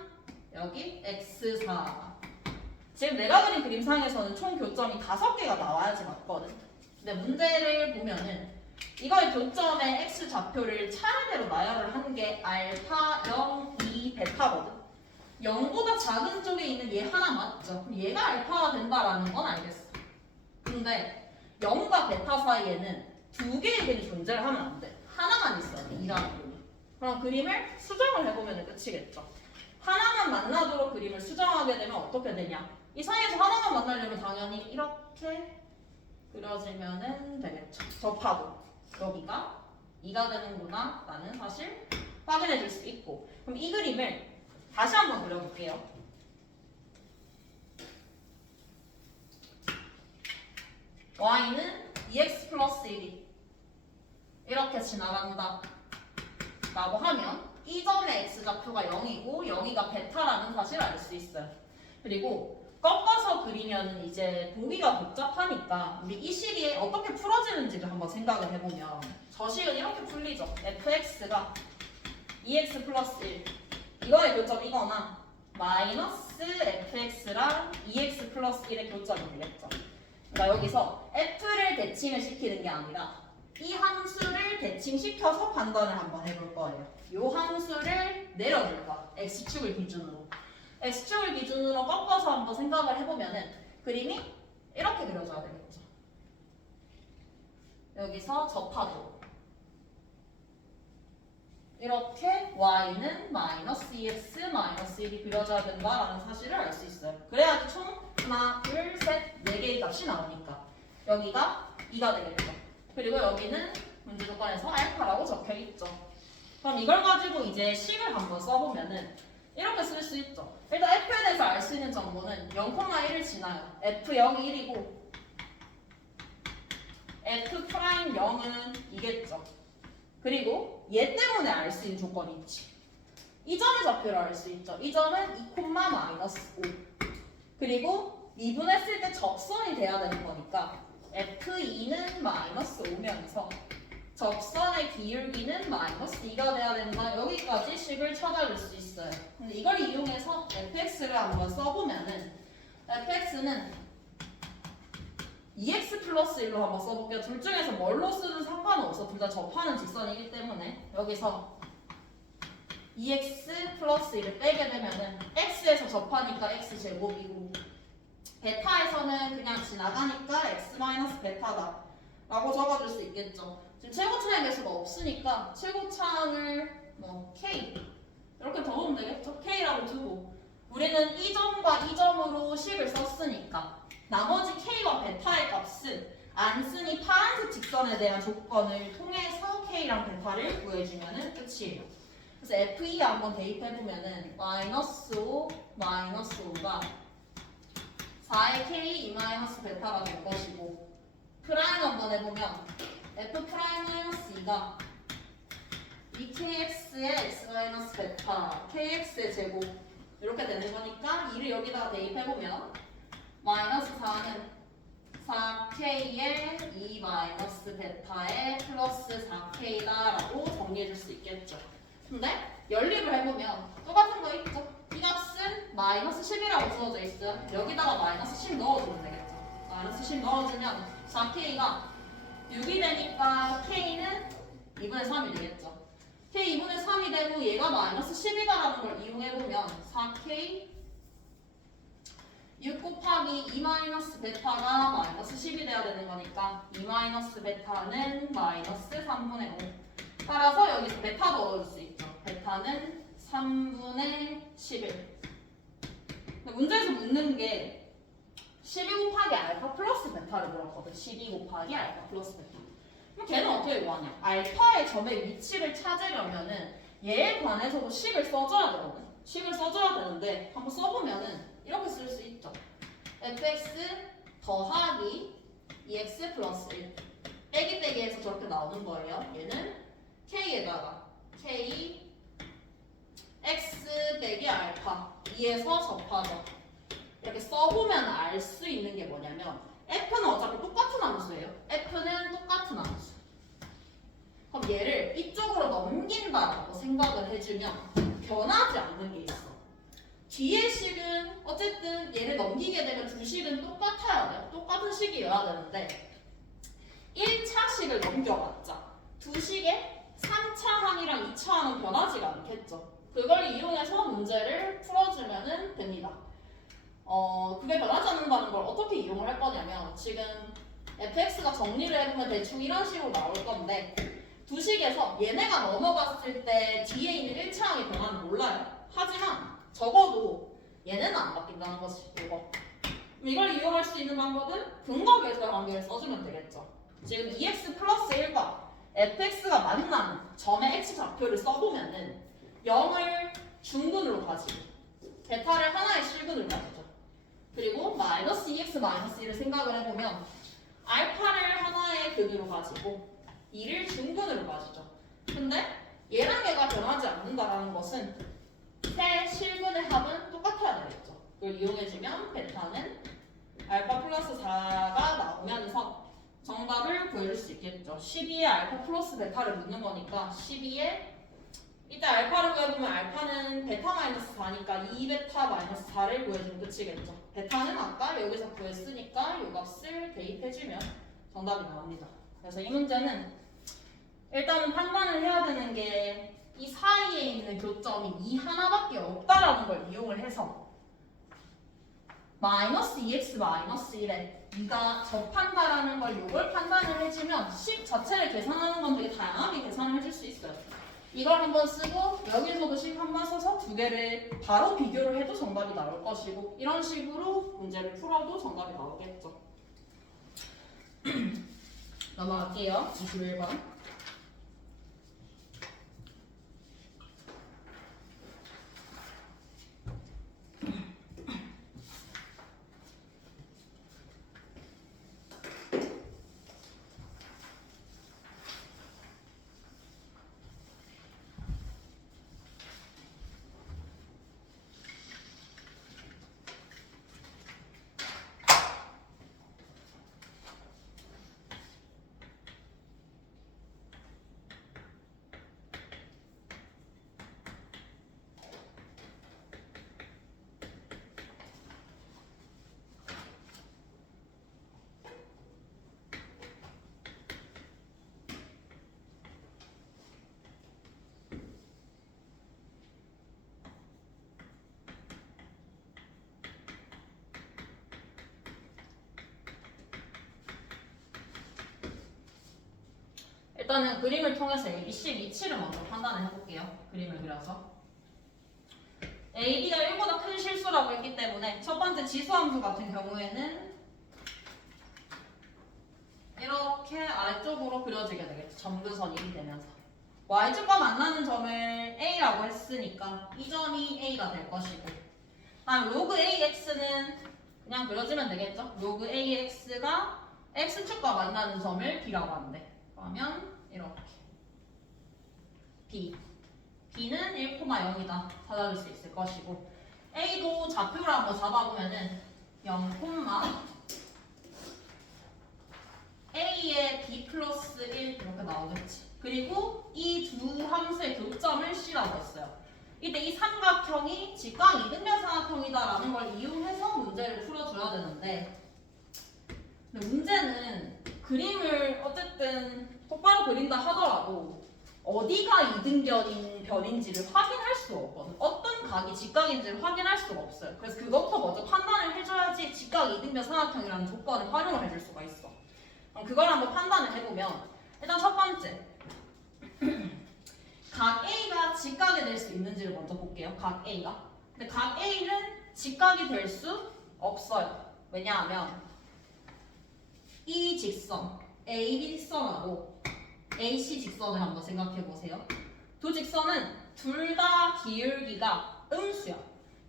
여기 x4. 지금 내가 그린 그림상에서는 총 교점이 5개가 나와야지 맞거든. 근데 문제를 보면은 이거의 교점의 x 좌표를 차례대로 나열을 한 게 알파, 0, 2, 베타거든. 0보다 작은 쪽에 있는 얘 하나 맞죠? 그럼 얘가 알파가 된다라는 건 알겠어. 근데 0과 베타 사이에는 두 개의 그림이 존재를 하면 안 돼. 하나만 있어야 돼, 2라는 그림이. 그럼 그림을 수정을 해보면 끝이겠죠. 하나만 만나도록 그림을 수정하게 되면 어떻게 되냐? 이 사이에서 하나만 만나려면 당연히 이렇게 그려지면 되겠죠. 접하고 여기가 2가 되는구나 라는 사실 확인해 줄 수 있고. 그럼 이 그림을 다시 한번 그려볼게요. y는 2x 플러스 1이 이렇게 지나간다 라고 하면 이 점의 x좌표가 0이고 여기가 베타라는 사실을 알 수 있어요. 그리고 꺾어서 그리면 이제 보기가 복잡하니까 우리 이 식이 어떻게 풀어지는지를 한번 생각을 해보면 저 식은 이렇게 풀리죠. fx가 2x 플러스 1 이거의 교점이거나 마이너스 fx랑 2x 플러스 1의 교점이 되겠죠. 그러니까 여기서 f를 대칭을 시키는 게 아니라 이 함수를 대칭시켜서 판단을 한번 해볼 거예요. 이 함수를 내려줄 거야. x축을 기준으로. x축을 기준으로 꺾어서 한번 생각을 해보면은 그림이 이렇게 그려져야 되겠죠. 여기서 접하도 이렇게 y는 마이너스 2x 마이너스 1이 그려져야 된다라는 사실을 알 수 있어요. 그래야지 총 하나, 둘, 셋, 4개의 값이 나오니까 여기가 2가 되겠죠. 그리고 여기는 문제 조건에서 알파라고 적혀 있죠. 그럼 이걸 가지고 이제 식을 한번 써보면은 이렇게 쓸 수 있죠. 일단 f에 대해서 알 수 있는 정보는 0,1을 지나요. f0이 1이고 f'0은 2겠죠. 그리고 얘 때문에 알 수 있는 조건이 있지. 이 점의 좌표를 알 수 있죠. 이 점은 2, 마이너스 5. 그리고 미분했을 때 접선이 돼야 되는 거니까 F2는 마이너스 5면서 접선의 기울기는 마이너스 2가 돼야 된다. 여기까지 식을 찾아줄 수 있어요. 근데 이걸 이용해서 fx를 한번 써보면은 fx는 2x 플러스 1로 한번 써볼게요. 둘 중에서 뭘로 쓰든 상관은 없어. 둘 다 접하는 직선이기 때문에 여기서 2x 플러스 1을 빼게 되면은 x에서 접하니까 x제곱이고 베타에서는 그냥 지나가니까 x 마이너스 베타다 라고 적어줄 수 있겠죠. 지금 최고차의 개수가 없으니까 최고차를 뭐 k 이렇게 적으면 되겠죠. k라고 두고 우리는 이 점과 이 점으로 식을 썼으니까 나머지 k와 베타의 값은 안 쓰니 파란색 직선에 대한 조건을 통해서 k랑 베타를 구해주면 끝이에요. 그래서 F2 한번 대입해보면은 마이너스 5, 마이너스 5가 4의 k 2 마이너스 베타가 될 것이고 프라임 한번 해보면 F 프라임 마이너스 2가 2kx의 x 마이너스 베타 kx의 제곱 이렇게 되는 거니까 2를 여기다가 대입해보면 마이너스 4는 4k의 2 마이너스 베타의 플러스 4k다 라고 정리해줄 수 있겠죠. 근데 연립을 해보면 똑같은 거 있죠? 이 값은 마이너스 10이라고 주어져 있어요. 여기다가 마이너스 10 넣어주면 되겠죠. 마이너스 10 넣어주면 4k가 6이 되니까 k는 2분의 3이 되겠죠. k 2분의 3이 되고 얘가 마이너스 10이다라는 걸 이용해보면 4k 6 곱하기 2 마이너스 베타가 마이너스 10이 돼야 되는 거니까 2 마이너스 베타는 마이너스 3분의 5 따라서 여기서 베타도 얻을 수 있죠. 베타는 3분의 11 근데 문제에서 묻는 게 12 곱하기 알파 플러스 베타를 물었거든. 12 곱하기 알파 플러스 베타 그럼 걔는 어떻게 구하냐? 알파의 점의 위치를 찾으려면은 얘에 관해서도 식을 써줘야 되거든. 식을 써줘야 되는데 한번 써보면은 이렇게 쓸 수 있죠. fx 더하기 2x 플러스 1 빼기 빼기해서 저렇게 나오는 거예요. 얘는 k에다가 k x 빼기 알파 2에서 접하죠. 이렇게 써보면 알 수 있는 게 뭐냐면 f는 어차피 똑같은 함수예요. f는 똑같은 함수. 그럼 얘를 이쪽으로 넘긴다라고 생각을 해주면 변하지 않는 게 있어. 뒤의 식은 어쨌든 얘를 넘기게 되면 두 식은 똑같아야 돼요. 똑같은 식이어야 되는데 1차 식을 넘겨봤자 두 식의 3차 항이랑 2차 항은 변하지가 않겠죠. 그걸 이용해서 문제를 풀어주면 됩니다. 그게 변하지 않는다는 걸 어떻게 이용을 할 거냐면 지금 fx가 정리를 해보면 대충 이런 식으로 나올 건데 두 식에서 얘네가 넘어갔을 때 뒤에 있는 1차 항의 변화는 몰라요. 하지만 적어도 얘네는 안 바뀐다는 것이 이거. 이걸 이용할 수 있는 방법은 근거 계수의 관계를 써주면 되겠죠. 지금 2x 플러스 1과 fx가 만나는 점의 x 좌표를 써보면은 0을 중근으로 가지고 베타를 하나의 실근으로 가지죠. 그리고 마이너스 2x 마이너스 1을 생각을 해보면 알파를 하나의 근으로 가지고 2를 중근으로 가지죠. 근데 얘랑 얘가 변하지 않는다는 것은 세 실근의 합은 똑같아야 되겠죠. 그걸 이용해주면 베타는 알파 플러스 4가 나오면서 정답을 구해줄 수 있겠죠. 12에 알파 플러스 베타를 묻는 거니까 12에 이때 알파를 구해보면 알파는 베타 마이너스 4니까 2베타 마이너스 4를 구해주면 끝이겠죠. 베타는 아까 여기서 구했으니까 이 값을 대입해주면 정답이 나옵니다. 그래서 이 문제는 일단은 판단을 해야 되는 게 이 사이에 있는 교점이 이 하나밖에 없다라는 걸 이용을 해서 마이너스 2x 마이너스 1에 2가 접한다라는 걸 이걸 판단을 해주면 식 자체를 계산하는 건 되게 다양하게 계산을 해줄 수 있어요. 이걸 한번 쓰고 여기서도 식 한번 써서 두 개를 바로 비교를 해도 정답이 나올 것이고 이런 식으로 문제를 풀어도 정답이 나오겠죠. 넘어갈게요. 21번. 일단은 그림을 통해서 ABC 위치를 먼저 판단을 해볼게요. 그림을 그려서 AB가 1보다 큰 실수라고 했기 때문에 첫 번째 지수함수 같은 경우에는 이렇게 아래쪽으로 그려지게 되겠죠. 점근선이 되면서 Y축과 만나는 점을 A라고 했으니까 이 점이 A가 될 것이고 다음 로그 AX는 그냥 그려주면 되겠죠. 로그 AX가 X축과 만나는 점을 B라고 하는데 그러면 이렇게 B B는 1,0이다 찾아줄 수 있을 것이고 A도 좌표를 한번 잡아보면은 0, A의 B 플러스 1 이렇게 나오겠지. 그리고 이 두 함수의 교점을 C라고 했어요. 이때 이 삼각형이 직각 이등변 삼각형이다라는 걸 이용해서 문제를 풀어줘야 되는데 근데 문제는 그림을 어쨌든 똑바로 그린다 하더라도 어디가 이등변인 변인지를 확인할 수가 없거든. 어떤 각이 직각인지를 확인할 수가 없어요. 그래서 그것부터 먼저 판단을 해줘야지 직각 이등변 삼각형이라는 조건을 활용을 해줄 수가 있어. 그럼 그걸 한번 판단을 해보면 일단 첫 번째 각 A가 직각이 될 수 있는지를 먼저 볼게요. 각 A가. 근데 각 A는 직각이 될 수 없어요. 왜냐하면 이 직선 AB선하고 AC 직선을 한번 생각해 보세요. 두 직선은 둘 다 기울기가 음수야.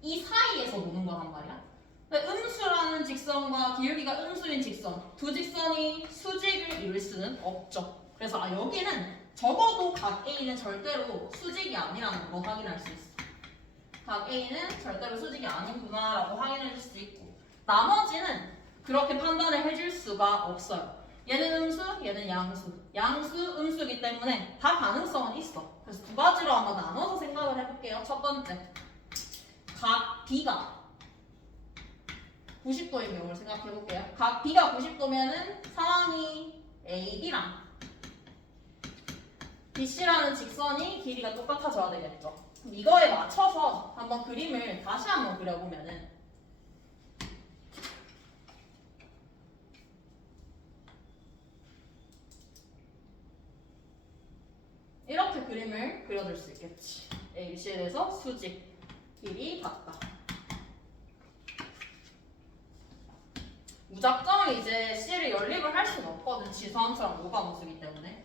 이 사이에서 노는 거란 말이야. 근데 음수라는 직선과 기울기가 음수인 직선, 두 직선이 수직을 이룰 수는 없죠. 그래서 여기는 적어도 각 A는 절대로 수직이 아니라는 거 확인할 수 있어. 각 A는 절대로 수직이 아니구나 라고 확인해 줄 수 있고, 나머지는 그렇게 판단을 해줄 수가 없어요. 얘는 음수, 얘는 양수. 양수, 음수이기 때문에 다 가능성은 있어. 그래서 두 가지로 한번 나눠서 생각을 해볼게요. 첫 번째, 각 B가 90도인 경우를 생각해볼게요. 각 B가 90도면은 상황이 AB랑 BC라는 직선이 길이가 똑같아져야 되겠죠. 그럼 이거에 맞춰서 한번 그림을 다시 한번 그려보면은 이렇게 그림을 그려줄 수 있겠지. ABC에 대해서 수직, 길이 같다. 무작정 이제 C를 연립을 할 수는 없거든. 지수함수랑 무감함수이기 때문에.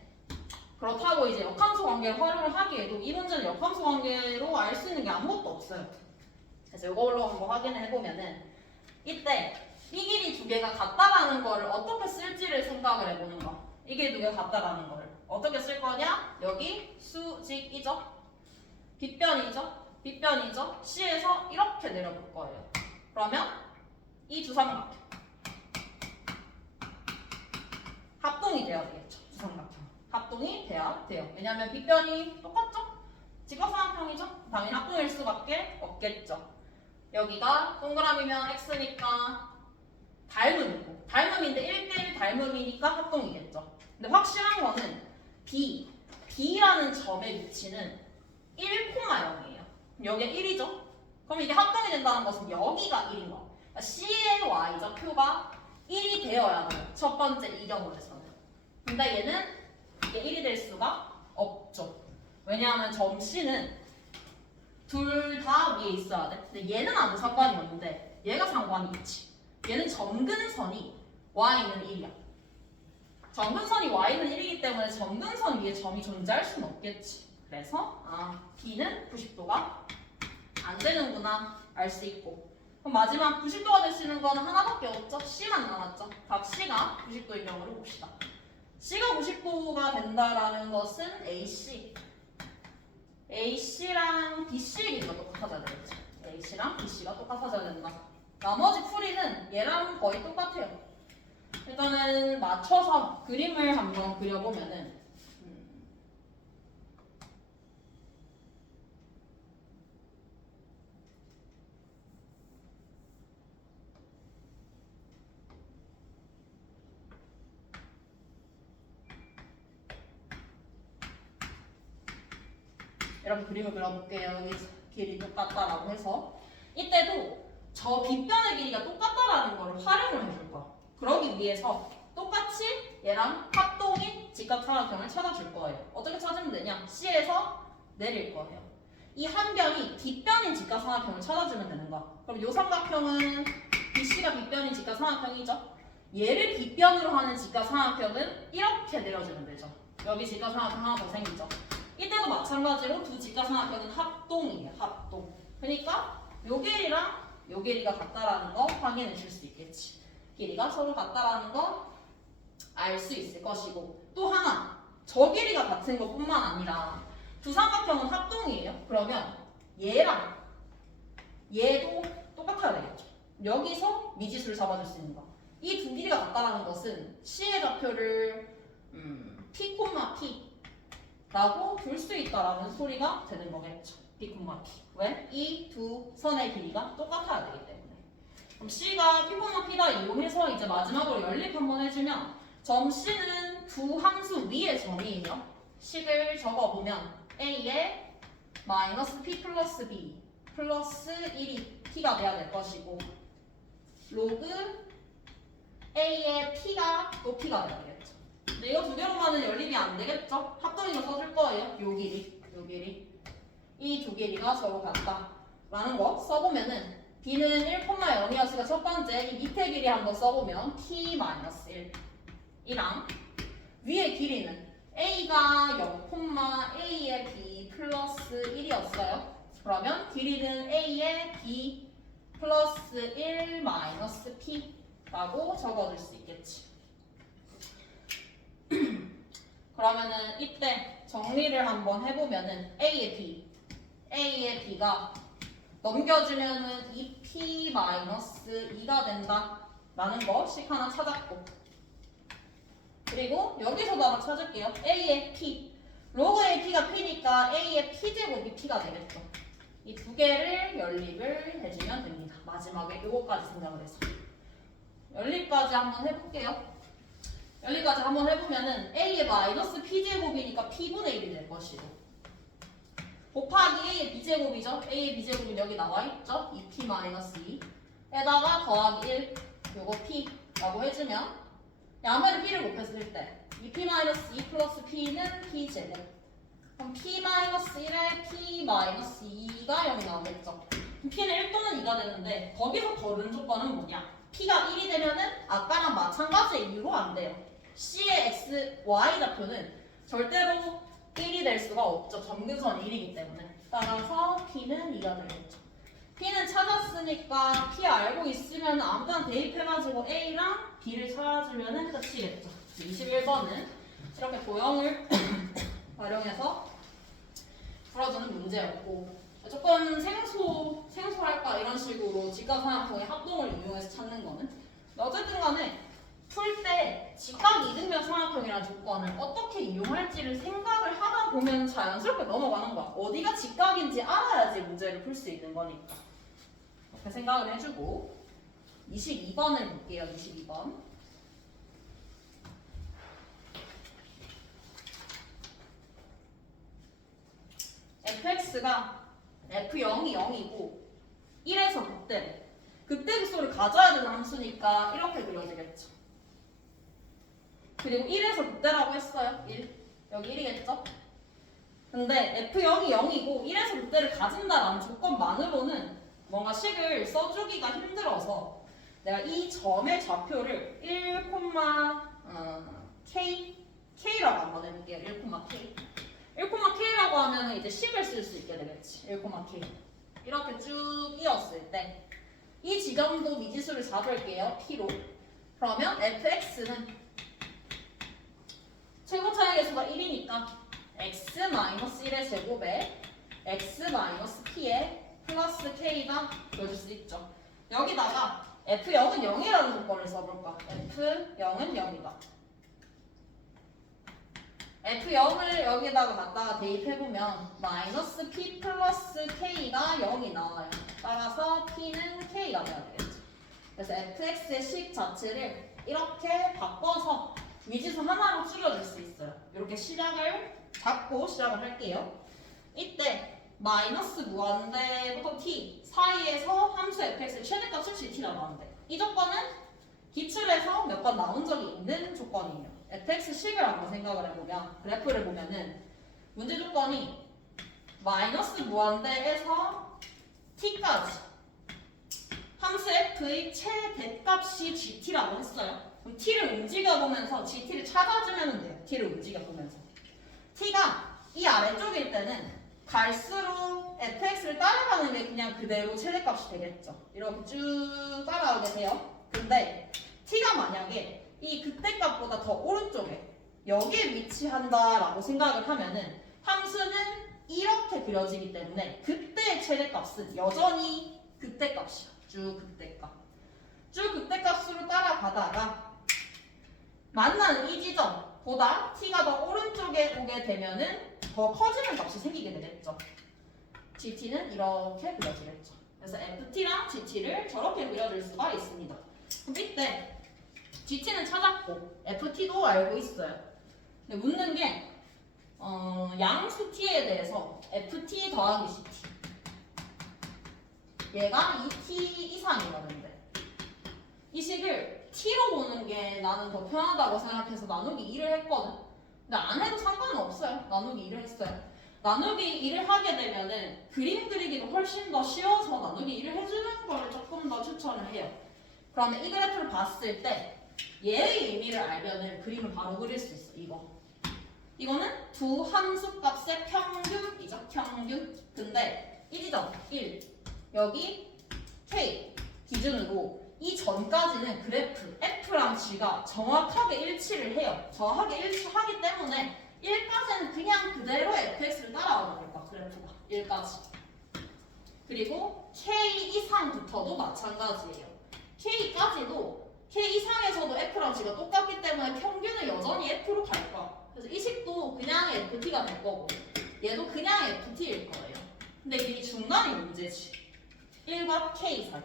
그렇다고 이제 역함수 관계를 활용을 하기에도 이 문제는 역함수 관계로 알 수 있는 게 아무것도 없어요. 그래서 이걸로 한번 확인을 해보면은 이때 이 길이 두 개가 같다라는 거를 어떻게 쓸지를 생각을 해보는 거. 이 길이 두 개가 같다라는 거를 어떻게 쓸 거냐? 여기 수직이죠? 빗변이죠? 빗변이죠? C에서 이렇게 내려볼 거예요. 그러면 이 두 삼각형 합동이 돼야 되겠죠. 두 삼각형 합동이 돼야 돼요. 왜냐하면 빗변이 똑같죠? 직각삼각형이죠? 당연히 합동일 수밖에 없겠죠. 여기가 동그라미면 x니까 닮음이고, 닮음인데 1대1 닮음이니까 합동이겠죠. 근데 확실한 거는 B라는 점의 위치는 1,0이에요. 여기가 1이죠? 그럼 이게 합동이 된다는 것은 여기가 1인 거. 그러니까 C의 Y죠. 표가 1이 되어야 돼요. 첫 번째 이 경우에서는. 근데 얘는 이게 1이 될 수가 없죠. 왜냐하면 점 C는 둘 다 위에 있어야 돼. 근데 얘는 아무 상관이 없는데 얘가 상관이 있지. 얘는 점근선이 Y는 1이야. 점근선이 Y는 1이기 때문에 점근선 위에 점이 존재할 수는 없겠지. 그래서 B는 90도가 안 되는구나 알 수 있고, 그럼 마지막 90도가 될 수 있는 거는 하나밖에 없죠. C만 남았죠. 각 C가 90도인 경우를 봅시다. C가 90도가 된다라는 것은 AC랑 BC의 길이가 똑같아져야 되겠죠. AC랑 BC가 똑같아져야 된다. 나머지 풀이는 얘랑 거의 똑같아요. 일단은 맞춰서 그림을 한번 그려보면은 이렇게 그림을 그려볼게요. 여기 길이 똑같다라고 해서 이때도 저 빗변의 길이가 똑같다라는 걸 활용을 해줄 거야. 그러기 위해서 똑같이 얘랑 합동인 직각삼각형을 찾아줄 거예요. 어떻게 찾으면 되냐? C에서 내릴 거예요. 이 한 변이 빗변인 직각삼각형을 찾아주면 되는 거야. 그럼 이 삼각형은 BC가 빗변인 직각삼각형이죠? 얘를 빗변으로 하는 직각삼각형은 이렇게 내려주면 되죠. 여기 직각삼각형 하나 더 생기죠. 이때도 마찬가지로 두 직각삼각형은 합동이에요. 합동. 그러니까 요 길이랑 요 길이가 같다라는 거 확인해 줄 수 있겠지. 길이가 서로 같다라는 거 알 수 있을 것이고, 또 하나 저 길이가 같은 것뿐만 아니라 두 삼각형은 합동이에요. 그러면 얘랑 얘도 똑같아야 되겠죠. 여기서 미지수를 잡아줄 수 있는 거. 이 두 길이가 같다라는 것은 C의 좌표를 P, P 라고 둘 수 있다라는 소리가 되는 거겠죠. B, P. 왜? 이 두 선의 길이가 똑같아야 되기 때문에. 그럼 C가 P, P다 이용해서 이제 마지막으로 연립 한번 해주면 점 C는 두 함수 위의 점이에요. 식을 적어보면 A에 마이너스 P 플러스 B 플러스 1이 P가 돼야 될 것이고, 로그 A의 P가 또 P가 돼야 되겠죠. 근데 이거 두 개로만은 연립이 안 되겠죠? 합동이로 써줄 거예요. 요 길이, 요 길이. 이 두 길이가 서로 같다 라는 거 써보면은 B는 1,0이었으니까 첫 번째 이 밑에 길이 한번 써보면 T-1 이랑 위의 길이는 a가 0, a의 b 플러스 1이었어요. 그러면 길이는 a의 b 플러스 1 마이너스 p라고 적어줄 수 있겠지. 그러면은 이때 정리를 한번 해보면은 a의 b가 넘겨주면은 2p 마이너스 2가 된다 라는 거 식 하나 찾았고, 그리고 여기서도 하나 찾을게요. a의 p, 로그의 p가 p니까 a의 p제곱이 p가 되겠죠. 이 두 개를 연립을 해주면 됩니다. 마지막에 요거까지 생각을 해서 연립까지 한번 해볼게요. 연립까지 한번 해보면은 a의 마이너스 p제곱이니까 p분의 1이 될 것이고, 곱하기 a의 b제곱이죠. a의 b제곱은 여기 나와있죠. 2p 마이너스 2 에다가 더하기 1 요거 p라고 해주면 양변에 p를 곱했을 때 2p 마이너스 2 플러스 p는 p제곱, 그럼 p 마이너스 1에 p 마이너스 2가 여기 나오겠죠. p는 1 또는 2가 되는데 거기서 거른 조건은 뭐냐? p가 1이 되면은 아까랑 마찬가지의 이유로 안 돼요. c의 x, y 좌표는 절대로 1이 될 수가 없죠. 점근선 1이기 때문에. 따라서 p는 2가 되겠죠. p는 찾았으니까 p 알고 있으면 아무데나 대입해가지고 a랑 b를 찾아주면 끝이겠죠. 21번은 이렇게 도형을 활용해서 풀어주는 문제였고, 조금 생소할까 이런 식으로 직각삼각형의 합동을 이용해서 찾는 거는, 어쨌든 간에 풀 때 직각 이등변 삼각형이라는 조건을 어떻게 이용할지를 생각을 하다 보면 자연스럽게 넘어가는 거야. 어디가 직각인지 알아야지 문제를 풀 수 있는 거니까. 이렇게 생각을 해주고 22번을 볼게요. 22번. fx가 f0이 0이고 1에서 극대 극소를 가져야 되는 함수니까 이렇게 그려지겠죠. 그리고 1에서 극대라고 했어요. 1. 여기 1이겠죠? 근데 f0이 0이고 1에서 극대를 가진다라는 조건만으로는 뭔가 식을 써주기가 힘들어서 내가 이 점의 좌표를 1, k라고 한번 해볼게요. 1,k. 1,k라고 하면 이제 식을 쓸 수 있게 되겠지. 1,k. 이렇게 쭉 이었을 때 이 지점도 미지수를 잡을게요. p로. 그러면 fx는 최고 차이 계수가 1이니까 x-1의 제곱에 x-p에 플러스 k가 되어줄 수 있죠. 여기다가 f0은 0이라는 조건을 써볼까? f0은 0이다. f0을 여기다가 갖다가 대입해보면 마이너스 p 플러스 k가 0이 나와요. 따라서 p는 k가 돼야 되겠죠. 그래서 fx의 식 자체를 이렇게 바꿔서 미지수 하나로 줄여줄 수 있어요. 이렇게 시작을 잡고 시작을 할게요. 이때 마이너스 무한대부터 t 사이에서 함수 fx의 최대값을 gt라고 하는데, 이 조건은 기출에서 몇 번 나온 적이 있는 조건이에요. fx 식을 한번 생각을 해보면 그래프를 보면은 문제 조건이 마이너스 무한대에서 t까지 함수 f의 최대값이 gt라고 했어요. 그럼 t를 움직여보면서 gt를 찾아주면 돼요. t를 움직여보면서 t가 이 아래쪽일 때는 갈수록 fx를 따라가는 게 그냥 그대로 최대값이 되겠죠. 이렇게 쭉 따라오게 돼요. 근데 t가 만약에 이 극대값보다 더 오른쪽에 여기에 위치한다라고 생각을 하면은 함수는 이렇게 그려지기 때문에 그때의 최대값은 여전히 극대값이야. 쭉 극대값. 쭉 극대값으로 따라가다가 만나는 이 지점보다 t가 더 오른쪽에 오게 되면은 더 커지는 값이 생기게 되겠죠. gt는 이렇게 그려지겠죠. 그래서 ft랑 gt를 저렇게 그려줄 수가 있습니다. 그럼 이때 gt는 찾았고 ft도 알고 있어요. 근데 묻는 게 양수 t에 대해서 ft 더하기 ct, 얘가 2t 이상이라는데 이 식을 t로 보는 게 나는 더 편하다고 생각해서 나누기 2를 했거든. 근데 안 해도 상관은 없어요. 나누기 2를 했어요. 나누기 2를 하게 되면은 그림 그리기가 훨씬 더 쉬워서 나누기 2를 해주는 걸 조금 더 추천을 해요. 그러면 이 그래프를 봤을 때 얘의 의미를 알면은 그림을 바로 그릴 수 있어. 이거 이거는 두 함수 값의 평균이죠. 평균. 근데 이 지점 1 여기 K 기준으로 이 전까지는 그래프 F랑 G가 정확하게 일치를 해요. 정확하게 일치하기 때문에 1까지는 그냥 그대로 fx를 따라가는 거니까 그래프가 1까지. 그리고 k 이상부터도 마찬가지예요. k까지도 k 이상에서도 f랑 g가 똑같기 때문에 평균은 여전히 f로 갈 거야. 그래서 이 식도 그냥 ft가 될 거고 얘도 그냥 ft일 거예요. 근데 이 중간이 문제지. 1과 k 사이.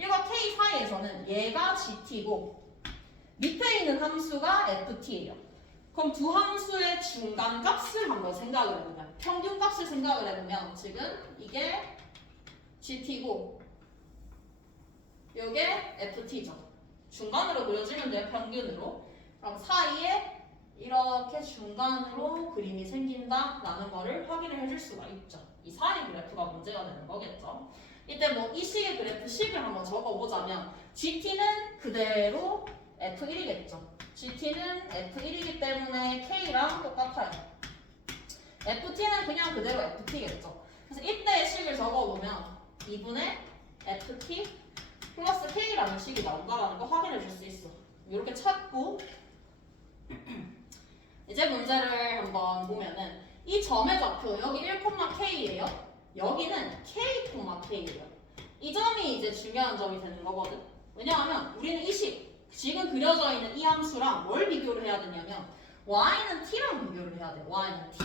1과 k 사이에서는 얘가 gt고 밑에 있는 함수가 ft예요. 그럼 두 함수의 중간 값을 한번 생각을 해보면, 평균 값을 생각을 해보면 지금 이게 gt고 이게 ft죠. 중간으로 그려지면 돼요. 평균으로. 그럼 사이에 이렇게 중간으로 그림이 생긴다라는 거를 확인을 해줄 수가 있죠. 이 사이 그래프가 문제가 되는 거겠죠. 이때 뭐 이 식의 그래프 식을 한번 적어보자면 gt는 그대로 f1이겠죠. gt는 f1이기 때문에 k랑 똑같아요. ft는 그냥 그대로 ft겠죠. 그래서 이때의 식을 적어보면 2분의 ft 플러스 k라는 식이 나온다는 거 확인해 줄 수 있어. 이렇게 찾고 이제 문제를 한번 보면은 이 점의 좌표 여기 1,k예요. 여기는 k,k예요. 이 점이 이제 중요한 점이 되는 거거든. 왜냐하면 우리는 이 식, 지금 그려져 있는 이 함수랑 뭘 비교를 해야 되냐면 y는 t랑 비교를 해야 돼. y는 t.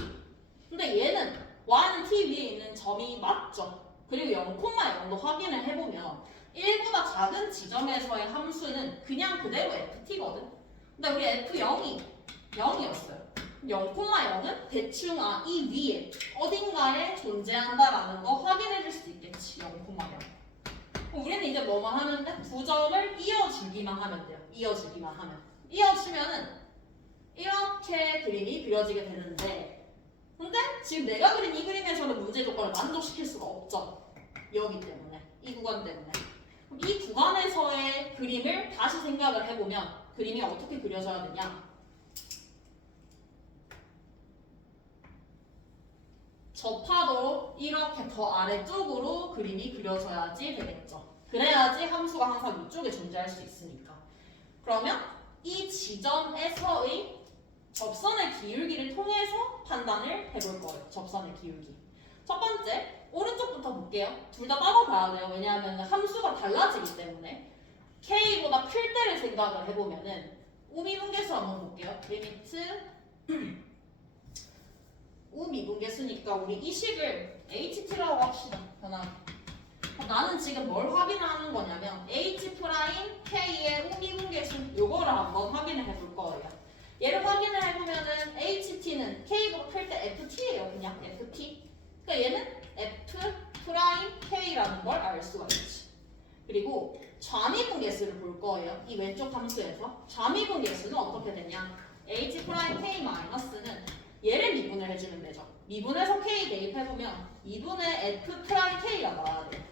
근데 얘는 y는 t 위에 있는 점이 맞죠. 그리고 0,0도 확인을 해보면 1보다 작은 지점에서의 함수는 그냥 그대로 ft거든. 근데 우리 f0이 0이었어요. 0,0은 대충 이 위에 어딘가에 존재한다라는 거 확인해 줄 수 있겠지. 0,0. 우리는 이제 뭐만 하면 돼? 두 점을 이어주기만 하면 돼요. 이어주기만 하면. 이어주면은 이렇게 그림이 그려지게 되는데 근데 지금 내가 그린 이 그림에서는 문제 조건을 만족시킬 수가 없죠. 여기 때문에. 이 구간 때문에. 이 구간에서의 그림을 다시 생각을 해보면 그림이 어떻게 그려져야 되냐? 접하도록 이렇게 더 아래쪽으로 그림이 그려져야지 되겠죠. 그래야지 함수가 항상 위쪽에 존재할 수 있으니까. 그러면 이 지점에서의 접선의 기울기를 통해서 판단을 해볼 거예요. 접선의 기울기. 첫 번째, 오른쪽부터 볼게요. 둘 다 따로 봐야 돼요. 왜냐하면 함수가 달라지기 때문에. k보다 클 때를 생각을 해보면은 우미분계수 한번 볼게요. 리미트 우미분계수니까 우리 이 식을 ht라고 합시다. 변화기. 나는 지금 뭘 확인하는 거냐면 h 프라임 k의 우미분계수 요거를 한번 확인을 해볼 거예요. 얘를 확인을 해보면은 ht는 k보다 클 때 ft예요. 그냥 ft. 그러니까 얘는 f 프라임 k라는 걸 알 수가 있지. 그리고 좌미분계수를 볼 거예요. 이 왼쪽 함수에서 좌미분계수는 어떻게 되냐? h 프라임 k 마이너스는 얘를 미분을 해주면 되죠. 미분해서 k 대입해보면 2분의 f 프라임 k가 나와야 돼요.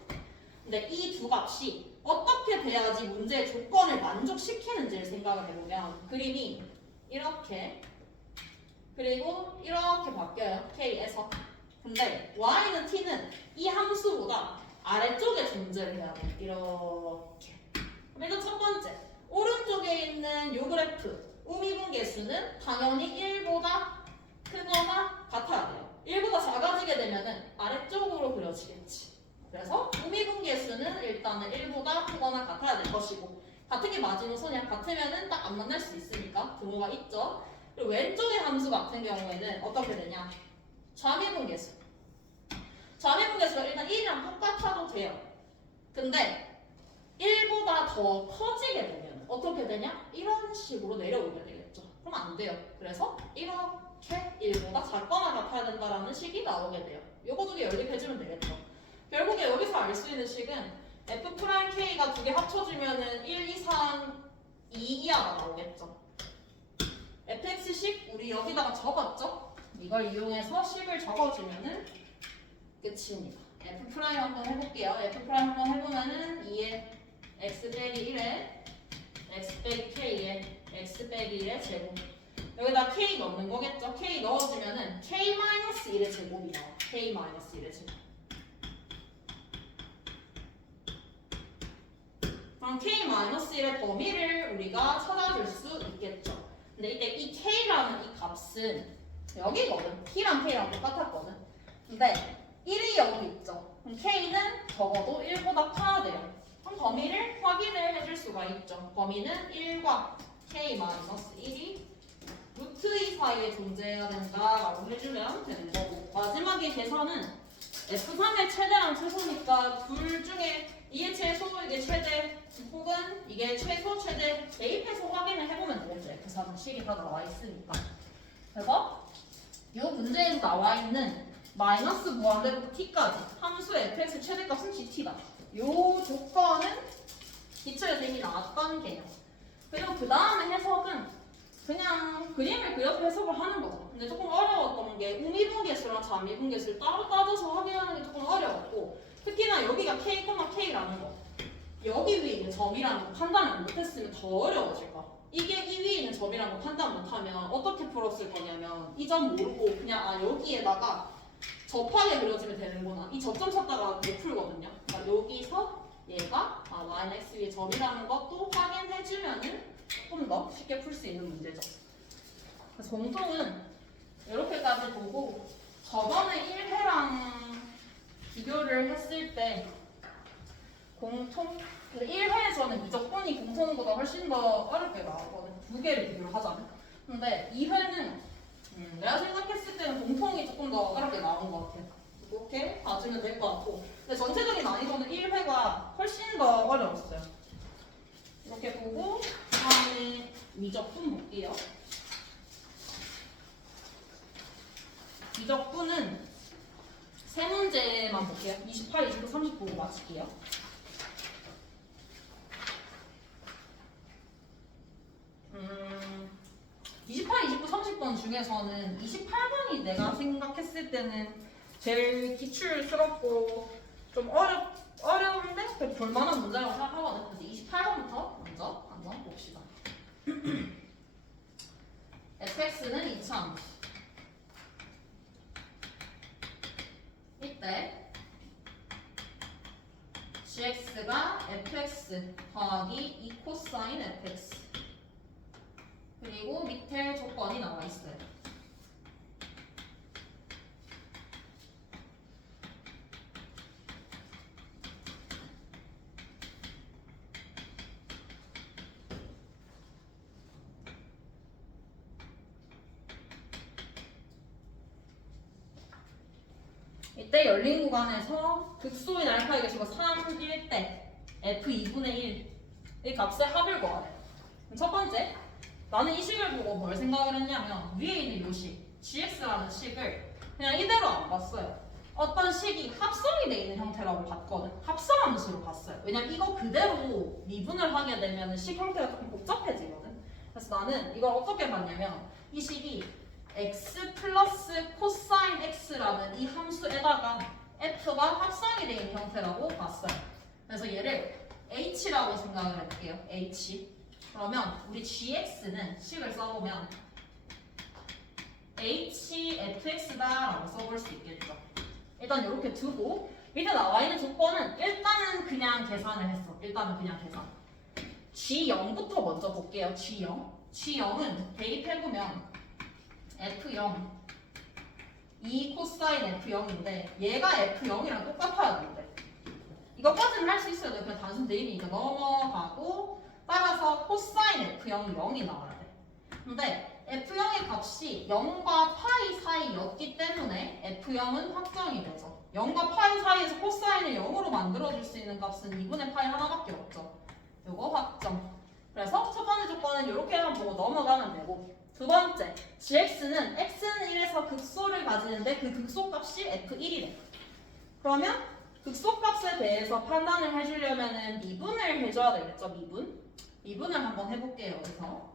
근데 이 두 값이 어떻게 돼야지 문제의 조건을 만족시키는지를 생각을 해보면 그림이 이렇게 그리고 이렇게 바뀌어요. k에서. 근데 y는 t는 이 함수보다 아래쪽에 존재를 해야 돼요. 이렇게. 그럼 일단 첫 번째 오른쪽에 있는 요 그래프 우미분계수는 당연히 1보다 크거나 같아야 돼요. 1보다 작아지게 되면은 아래쪽으로 그려지겠지. 그래서 우미분계수는 일단은 1보다 크거나 같아야 될 것이고 같은 게 마지노선이야. 같으면은 딱 안 만날 수 있으니까 등호가 있죠. 그리고 왼쪽의 함수 같은 경우에는 어떻게 되냐? 좌미분계수. 좌미분계수가 일단 1이랑 똑같아도 돼요. 근데 1보다 더 커지게 되면 어떻게 되냐? 이런 식으로 내려오게 되겠죠. 그럼 안 돼요. 그래서 이렇게 1보다 작거나 같아야 된다라는 식이 나오게 돼요. 요거 두 개 연립해주면 되겠죠. 결국에 여기서 알 수 있는 식은 f'k가 두 개 합쳐주면은 1 이상 2 이하가 나오겠죠. fx식 우리 여기다가 적었죠? 이걸 이용해서 식을 적어주면은 끝입니다. f' 한번 해볼게요. f' 한번 해보면은 2에 x 빼기 1에 x 빼기 k에 x 빼기 1의 제곱 여기다 k 넣는 거겠죠? k 넣어주면은 k-1의 제곱이 나와. k-1의 제곱. 그럼 k-1의 범위를 우리가 찾아줄 수 있겠죠. 근데 이때 이 k라는 이 값은 여기거든. t랑 k랑 똑같았거든. 근데 1이 여기 있죠. 그럼 k는 적어도 1보다 커야 돼요. 그럼 범위를 확인을 해줄 수가 있죠. 범위는 1과 k-1이 루트 2 사이에 존재해야 된다라고 해주면 되는 거고, 마지막에 계산은 f3의 최대랑 최소니까 둘 중에 이게 최소, 이게 최대, 혹은 이게 최소, 최대 대입해서 확인을 해보면 되겠죠. f3은 식이 다 나와 있으니까. 그래서 이 문제에서 나와 있는 마이너스 무한대부터 t까지 함수의 fx 최대값은 gt다. 이 조건은 기초에서 이미 나왔던 개념. 그리고 그 다음에 해석은 그냥 그림을 그려서 해석을 하는 거죠. 근데 조금 어려웠던 게 우미분계수랑 자미분계수를 따로 따져서 확인하는 게 조금 어려웠고, 특히나 여기가 k, k라는 거, 여기 위에 있는 점이라는 거 판단을 못했으면 더 어려워질 거야. 이게 이 위에 있는 점이라는 거 판단 못하면 어떻게 풀었을 거냐면 이 점 모르고 그냥 여기에다가 접하게 그려지면 되는구나, 이 접점 찾다가 못 풀거든요. 그러니까 여기서 얘가 y x 위에 점이라는 것도 확인해주면은 조금 더 쉽게 풀 수 있는 문제죠. 그래서 공통은 이렇게까지 보고, 저번에 1회랑 비교를 했을 때 공통, 1회에서는 미적분이 공통보다 훨씬 더 어렵게 나왔거든. 두 개를 비교를 하자면. 근데 2회는 내가 생각했을 때는 공통이 조금 더 어렵게 나온 것 같아요. 이렇게 봐주면 될 것 같고, 근데 전체적인 난이도는 1회가 훨씬 더 어려웠어요. 이렇게 보고 다음에 미적분 볼게요. 미적분은 세 문제만 볼게요. 28, 29, 30 보고 마칠게요. 음, 28, 29, 30번 중에서는 28번이 내가 생각했을 때는 제일 기출스럽고 좀 어려운데 볼만한 문제라고 생각하거든요. 그래서 28번부터 먼저 한번 봅시다. fx는 2000. 이때 gx가 fx 더하기 2 코사인 fx, 그리고 밑에 조건이 나와 있어요. 이때 열린 구간에서 극소인 알파의 개수가 3일 때 f2분의 1 이 값의 합을 구하래. 첫 번째, 나는 이 식을 보고 뭘 생각을 했냐면 위에 있는 이 식, gx라는 식을 그냥 이대로 안 봤어요. 어떤 식이 합성이 돼 있는 형태라고 봤거든. 합성함수로 봤어요. 왜냐면 이거 그대로 미분을 하게 되면 식 형태가 조금 복잡해지거든. 그래서 나는 이걸 어떻게 봤냐면 이 식이 x 플러스 코사인 x라는 이 함수에다가 f가 합성이 되어 있는 형태라고 봤어요. 그래서 얘를 h라고 생각을 해볼게요. h. 그러면 우리 gx는 식을 써보면 h fx다라고 써볼 수 있겠죠. 일단 이렇게 두고 밑에 나와 있는 조건은 일단은 그냥 계산을 했어. 일단은 그냥 계산. g0부터 먼저 볼게요. g0은 대입해보면 f0 2 코사인 f0인데 얘가 f0이랑 똑같아야 되는데 이것까지는 할 수 있어야 돼. 그냥 단순 대입이니까 넘어가고, 따라서 코사인 f0이 0이 나와야 돼. 근데 f0의 값이 0과 파이 사이였기 때문에 f0은 확정이 되죠. 0과 파이 사이에서 코사인을 0으로 만들어줄 수 있는 값은 2분의 파이 하나밖에 없죠. 요거 확정. 그래서 첫 번째 조건은 이렇게만 보고 넘어가면 되고, 두 번째, gx는 x는 1에서 극소를 가지는데 그 극소값이 f1이래. 그러면 극소값에 대해서 판단을 해주려면 미분을 해줘야 되겠죠. 미분을 한번 해볼게요. 여기서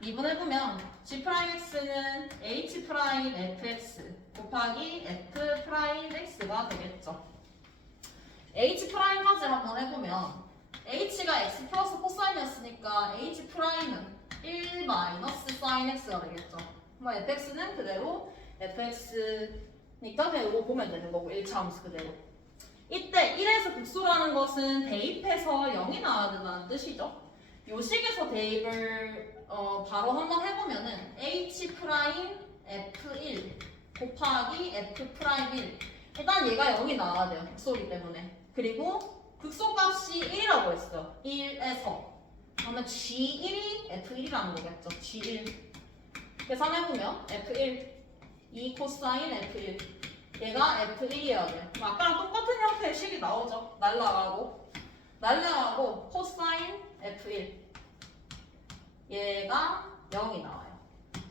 미분해보면 g'x는 h'fx 곱하기 f'x가 되겠죠. h'까지 한번 해보면 h가 x 플러스 코사인이었으니까 h'은 1 마이너스 sin x가 되겠죠. 뭐 fx는 그대로 fx니까 그냥 이거 보면 되는 거고 1차함수 그대로. 이때 1에서 극소라는 것은 대입해서 0이 나와야 된다는 뜻이죠. 요 식에서 대입을 바로 한번 해보면은 h 프라임 f1 곱하기 f 프라임 1. 일단 얘가 0이 나와야 돼요. 극소이기 때문에. 그리고 극소값이 1이라고 했어요. 1에서. 그러면 G1이 F1이라는 거겠죠. G1. 계산해보면 F1 2 코사인 F1 얘가 F1이어야 돼요. 아까랑 똑같은 형태의 식이 나오죠. 날라가고 코사인 F1 얘가 0이 나와요.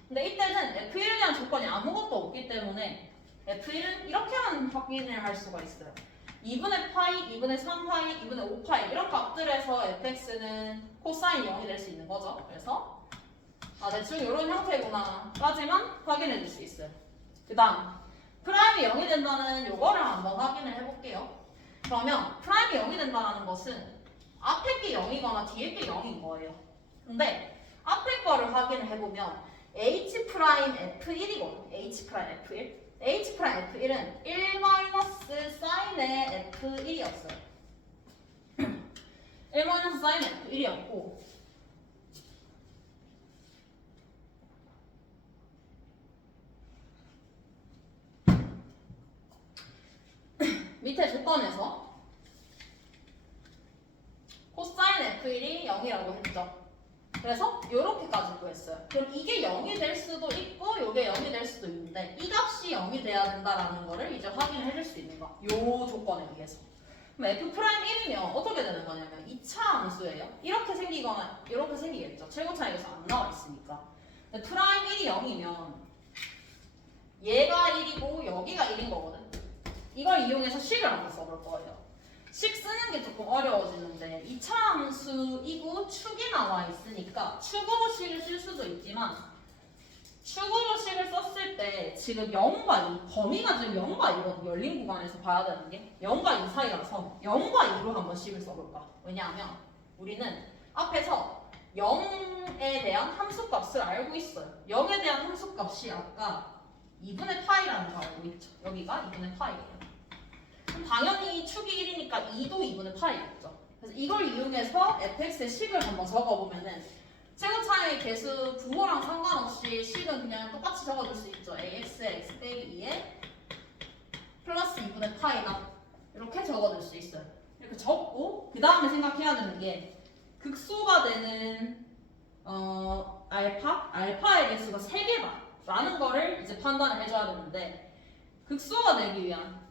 근데 이때는 F1에 대한 조건이 아무것도 없기 때문에 F1은 이렇게만 확인을 할 수가 있어요. 2분의 파이, 2분의 3파이, 2분의 5파이 이런 값들에서 fx는 코사인 0이 될 수 있는 거죠. 그래서 대충 이런 형태구나 까지만 확인해 줄 수 있어요. 그 다음 프라임이 0이 된다는 요거를 한번 확인을 해볼게요. 그러면 프라임이 0이 된다는 것은 앞에 게 0이거나 뒤에 게 0인 거예요. 근데 앞에 거를 확인을 해보면 h 프라임 f1이거든요. h 프라임 f1 h 프라임 F1은 1 마이너스 사인의 F1이었어요. 1 마이너스 사인의 F1이었고 밑에 조건에서 코사인 F1이 0이라고 했죠. 그래서 이렇게까지 구했어요. 그럼 이게 0이 될 수도 있고 이게 0이 될 수도 있는데 이 값이 0이 돼야 된다라는 거를 이제 확인을 해줄 수 있는 거. 요 조건에 의해서. 그럼 F'1이면 어떻게 되는 거냐면 2차 함수예요. 이렇게 생기거나 이렇게 생기겠죠. 최고 차이에서 안 나와 있으니까. 근데 프라임 1이 0이면 얘가 1이고 여기가 1인 거거든. 이걸 이용해서 식을 한번 써볼 거예요. 식 쓰는 게 조금 어려워지는데 2차 함수이고 축이 나와 있으니까 축으로 식을 쓸 수도 있지만 축으로 식을 썼을 때 지금 0과 2 범위가 지금 0과 2거든. 열린 구간에서 봐야 되는 게 0과 2 사이라서 0과 2로 한번 식을 써볼까. 왜냐하면 우리는 앞에서 0에 대한 함수값을 알고 있어요. 0에 대한 함수값이 아까 2분의 파이라는 거 알고 있죠. 여기가 2분의 파이예요. 당연히 축이 1이니까 2도 2분의 파이겠죠. 그래서 이걸 이용해서 fx의 식을 한번 적어보면은 최고 차이의 개수 부호랑 상관없이 식은 그냥 똑같이 적어줄 수 있죠. ax의 x 빼기 2에 플러스 2분의 파이다. 이렇게 적어줄 수 있어요. 이렇게 적고 그 다음에 생각해야 되는 게 극소가 되는 알파의 개수가 3개다 라는 거를 이제 판단을 해줘야 되는데 극소가 되기 위한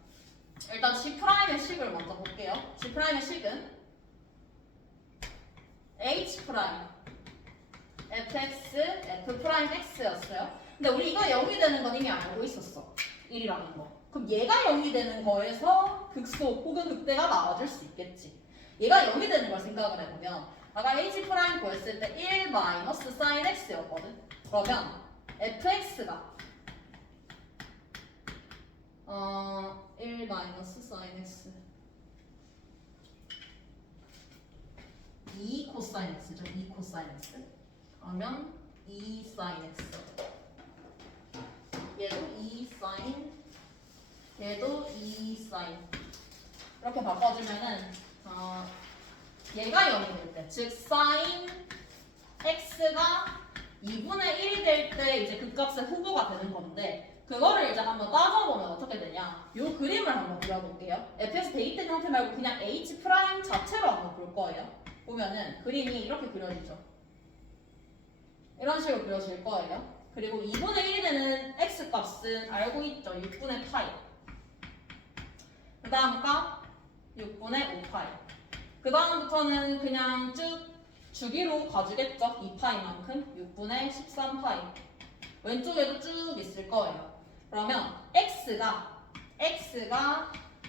일단 G'의 식을 먼저 볼게요. G'의 식은 H' fx, f'x였어요. 근데 우리 이거 0이 되는 건 이미 알고 있었어. 1이라는 거. 그럼 얘가 0이 되는 거에서 극소 혹은 극대가 나와줄 수 있겠지. 얘가 0이 되는 걸 생각을 해보면 아까 H' 구했을 때 1 마이너스 sin x였거든. 그러면 fx가 1 마이너스 sin x 2 코사인 x죠. 2 코사인 x 그러면 2 sin x 얘도 2 sin 얘도 2 sin 이렇게 바꿔주면은 얘가 0이 될 때 즉 sin x가 2분의 1이 될 때 이제 그 값의 후보가 되는 건데 그거를 이제 한번 따져보면 어떻게 되냐 요 그림을 한번 그려볼게요. fx 대입된 형태 말고 그냥 h' 자체로 한번 볼 거예요. 보면은 그림이 이렇게 그려지죠. 이런 식으로 그려질 거예요. 그리고 2분의 1이 되는 x 값은 알고 있죠. 6분의 파이 그 다음 값 6분의 5파이 그 다음부터는 그냥 쭉 주기로 가주겠죠. 2파이만큼 6분의 13파이 왼쪽에도 쭉 있을 거예요. 그러면 x가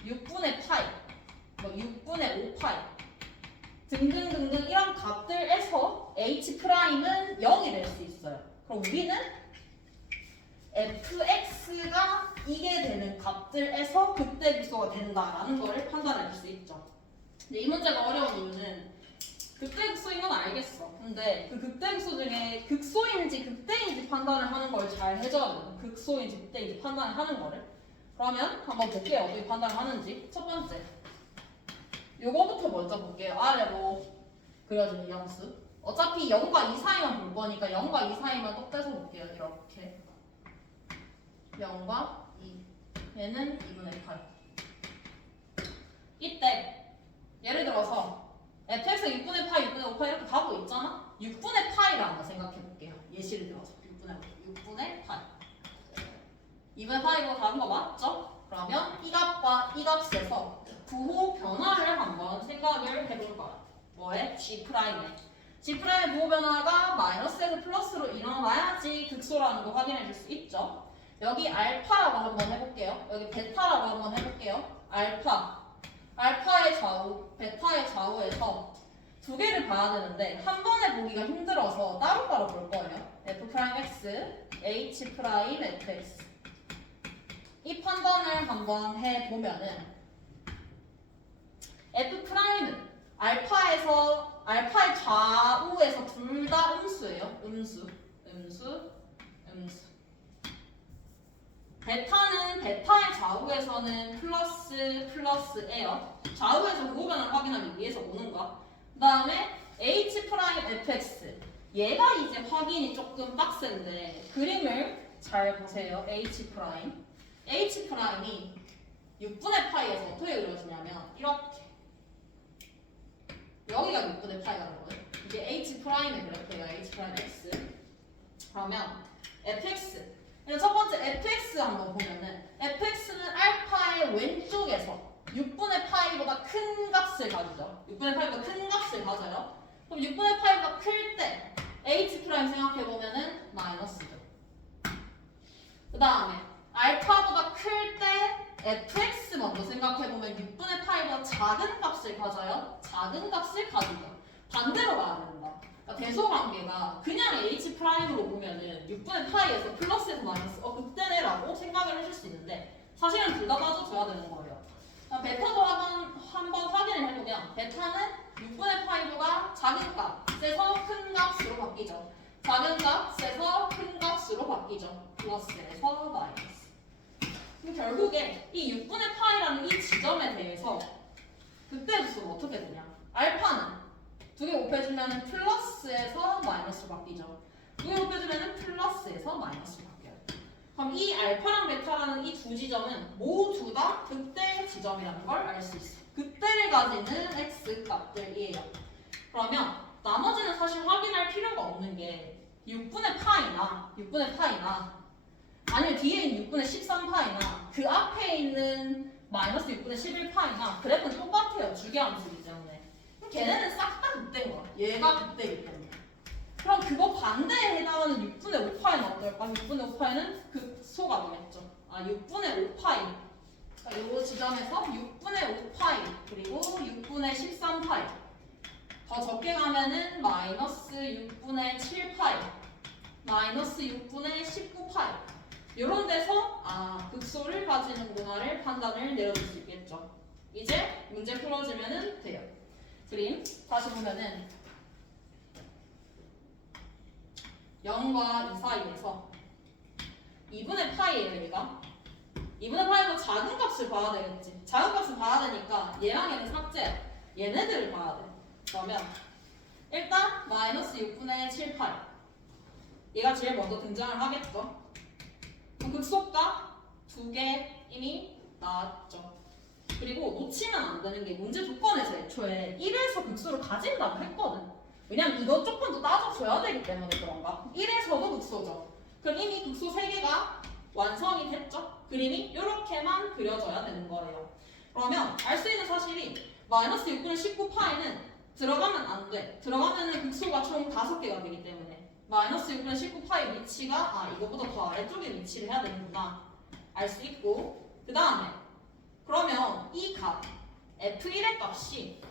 6분의 파이, 뭐 6분의 5파이 등등등등 이런 값들에서 h'은 0이 될 수 있어요. 그럼 우리는 fx가 이게 되는 값들에서 극대 극소가 된다라는 거를 판단할 수 있죠. 근데 이 문제가 어려운 이유는 극대극소인 건 알겠어. 근데 그 극대극소 중에 극소인지 극대인지 판단을 하는 걸 잘 해줘야 돼. 극소인지 극대인지 판단을 하는 거를. 그러면 한번 볼게요. 어떻게 판단을 하는지. 첫 번째. 요거부터 먼저 볼게요. 아래로 그려지는 영수. 어차피 0과 2 사이만 볼 거니까 0과 2 사이만 똑 떼서 볼게요. 이렇게. 0과 2. 얘는 2분의 8. 이때 예를 들어서 fx가 6분의 파이, 6분의 5파이 이렇게 가고 있잖아? 6분의 파이라는 거 생각해 볼게요. 예시를 들어서 6분의 파이 2분의 파이로 다른 거 맞죠? 그러면 이 값과 이 값에서 부호 변화를 한번 생각을 해볼 거야. 뭐에? G'에. G'의 부호 변화가 마이너스에서 플러스로 일어나야지 극소라는 거 확인해 줄 수 있죠. 여기 알파라고 한번 해볼게요. 여기 베타라고 한번 해볼게요. 알파의 좌우, 베타의 좌우에서 두 개를 봐야 되는데 한 번에 보기가 힘들어서 따로따로 볼 거예요. F'X, H'Fx. 이 판단을 한번 해보면은 F'은 알파의 좌우에서 둘 다 음수예요. 음수. 베타는 베타의 좌우에서는 플러스예요. 좌우에서 부호 변화를 확인하기 위해서 오는 거야. 그 다음에 H'Fx. 얘가 이제 확인이 조금 빡센데 그림을 잘 보세요. H'이 6분의 파이에서 어떻게 그려지냐면 이렇게. 여기가 6분의 파이가 되거든. 이게 H'의 그래프예요. H'X. 그러면 fx. 첫 번째 fx 한번 보면은 fx는 알파의 왼쪽에서 6분의 파이보다 큰 값을 가지죠. 6분의 파이보다 큰 값을 가져요. 그럼 6분의 파이보다 클 때 h' 생각해 보면은 마이너스죠. 그 다음에 알파보다 클 때 fx 먼저 생각해 보면 6분의 파이보다 작은 값을 가져요. 작은 값을 가지죠. 반대로 가야 된다. 그러니까 대소관계가 그냥 H'으로 보면은 6분의 파이에서 플러스에서 마이너스 그때네 라고 생각을 해줄 수 있는데 사실은 둘 다 따져줘야 되는 거예요. 베타도 한번 확인을 해보면 베타는 6분의 파이보다 작은 값에서 큰 값으로 바뀌죠. 작은 값에서 큰 값으로 바뀌죠. 플러스에서 마이너스. 그럼 결국에 이 6분의 파이라는 이 지점에 대해서 극대수는 어떻게 되냐. 알파는 두 개 곱해주면 플러스에서 마이너스로 바뀌죠. 두 개 곱해주면 플러스에서 마이너스로 바뀌어요. 그럼 이 알파랑 베타라는 이 두 지점은 모두 다 극대 지점이라는 걸 알 수 있어요. 극대를 가지는 x 값들이에요. 그러면 나머지는 사실 확인할 필요가 없는 게 6분의 파이나 아니면 뒤에 있는 6분의 13파이나 그 앞에 있는 마이너스 6분의 11파이나 그래프는 똑같아요. 주기함수이기 때문에. 걔네는 싹 다 극대인 거야. 얘가 극대이기 때문에. 그럼 그거 반대에 해당하는 6분의 5파이는 어떨까? 6분의 5파이는 극소가 되겠죠. 6분의 5파이. 그러니까 이 지점에서 6분의 5파이 그리고 6분의 13파이. 더 적게 가면은 마이너스 6분의 7파이. 마이너스 6분의 19파이. 이런 데서 극소를 가지는구나를 판단을 내려줄 수 있겠죠. 이제 문제 풀어주면 돼요. 그림 다시 보면은 0과 2 사이에서 2분의 파이예요. 얘가 2분의 파이보다 작은 값을 봐야 되겠지. 작은 값을 봐야 되니까 얘랑 얘는 삭제. 얘네들을 봐야 돼. 그러면 일단 마이너스 6분의 7파이 얘가 제일 먼저 등장을 하겠죠. 그럼 극소가 두 개 이미 나왔죠. 그리고 놓치면 안 되는 게 문제 조건에서 애초에 1에서 극소를 가진다고 했거든. 왜냐면 이것 조건도 따져줘야 되기 때문에 그런가. 1에서도 극소죠. 그럼 이미 극소 3개가 완성이 됐죠. 그림이 이렇게만 그려져야 되는 거예요. 그러면 알 수 있는 사실이 마이너스 6분의 19파이는 들어가면 안 돼. 들어가면 극소가 총 5개가 되기 때문에 마이너스 6분의 19파이 위치가 이거보다 더 아래쪽에 위치를 해야 되는구나 알 수 있고, 그 다음에 그러면 이 값 F1의 값이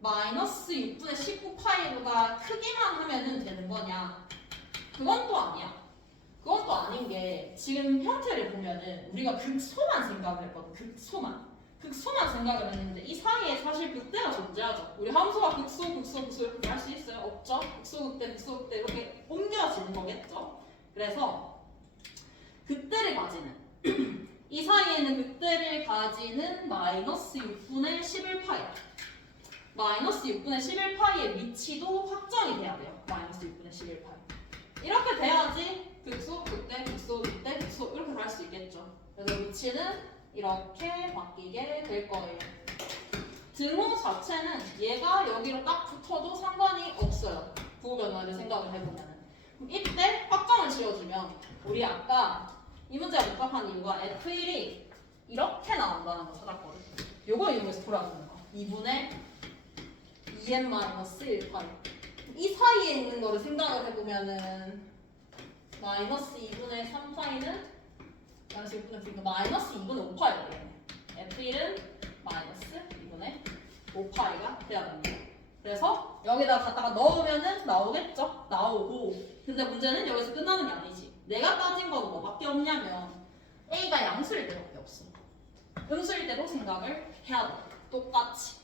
마이너스 6분의 19파이보다 크기만 하면 되는 거냐? 그건 또 아니야. 그건 또 아닌 게 지금 형태를 보면은 우리가 극소만 생각을 했거든. 극소만 생각을 했는데 이 사이에 사실 극대가 존재하죠. 우리 함수가 극소 이렇게 할 수 있어요? 없죠? 극소 극대 이렇게 옮겨지는 거겠죠. 그래서 극대를 가지는 이 사이에는 극대를 가지는 마이너스 6분의 11파이 마이너스 6분의 11파이의 위치도 확정이 돼야 돼요. 마이너스 6분의 11파이 이렇게 돼야지 극소 극대 극소 이렇게 갈 수 있겠죠. 그래서 위치는 이렇게 바뀌게 될 거예요. 등호 자체는 얘가 여기로 딱 붙어도 상관이 없어요. 부호 변화를 생각을 해보면. 그럼 이때 확정을 지어주면 우리 아까 이 문제가 복잡한 이유가 F1이 이렇게 나온다는 거 찾았거든. 요거 이용해서 돌아가는 거. 2분의 2n-1파이 이 사이에 있는 거를 생각을 해보면은 마이너스 2분의 3파이는 마이너스 6분의 마이너스 2분의 5파이가 되겠네. F1은 마이너스 2분의 5파이가 돼야 됩니다. 그래서 여기다 갖다가 넣으면은 나오겠죠? 나오고 근데 문제는 여기서 끝나는 게 아니지. 내가 따진 건 뭐밖에 없냐면 A가 양수일 때밖에 없어. 음수일 때도 생각을 해야 돼. 똑같이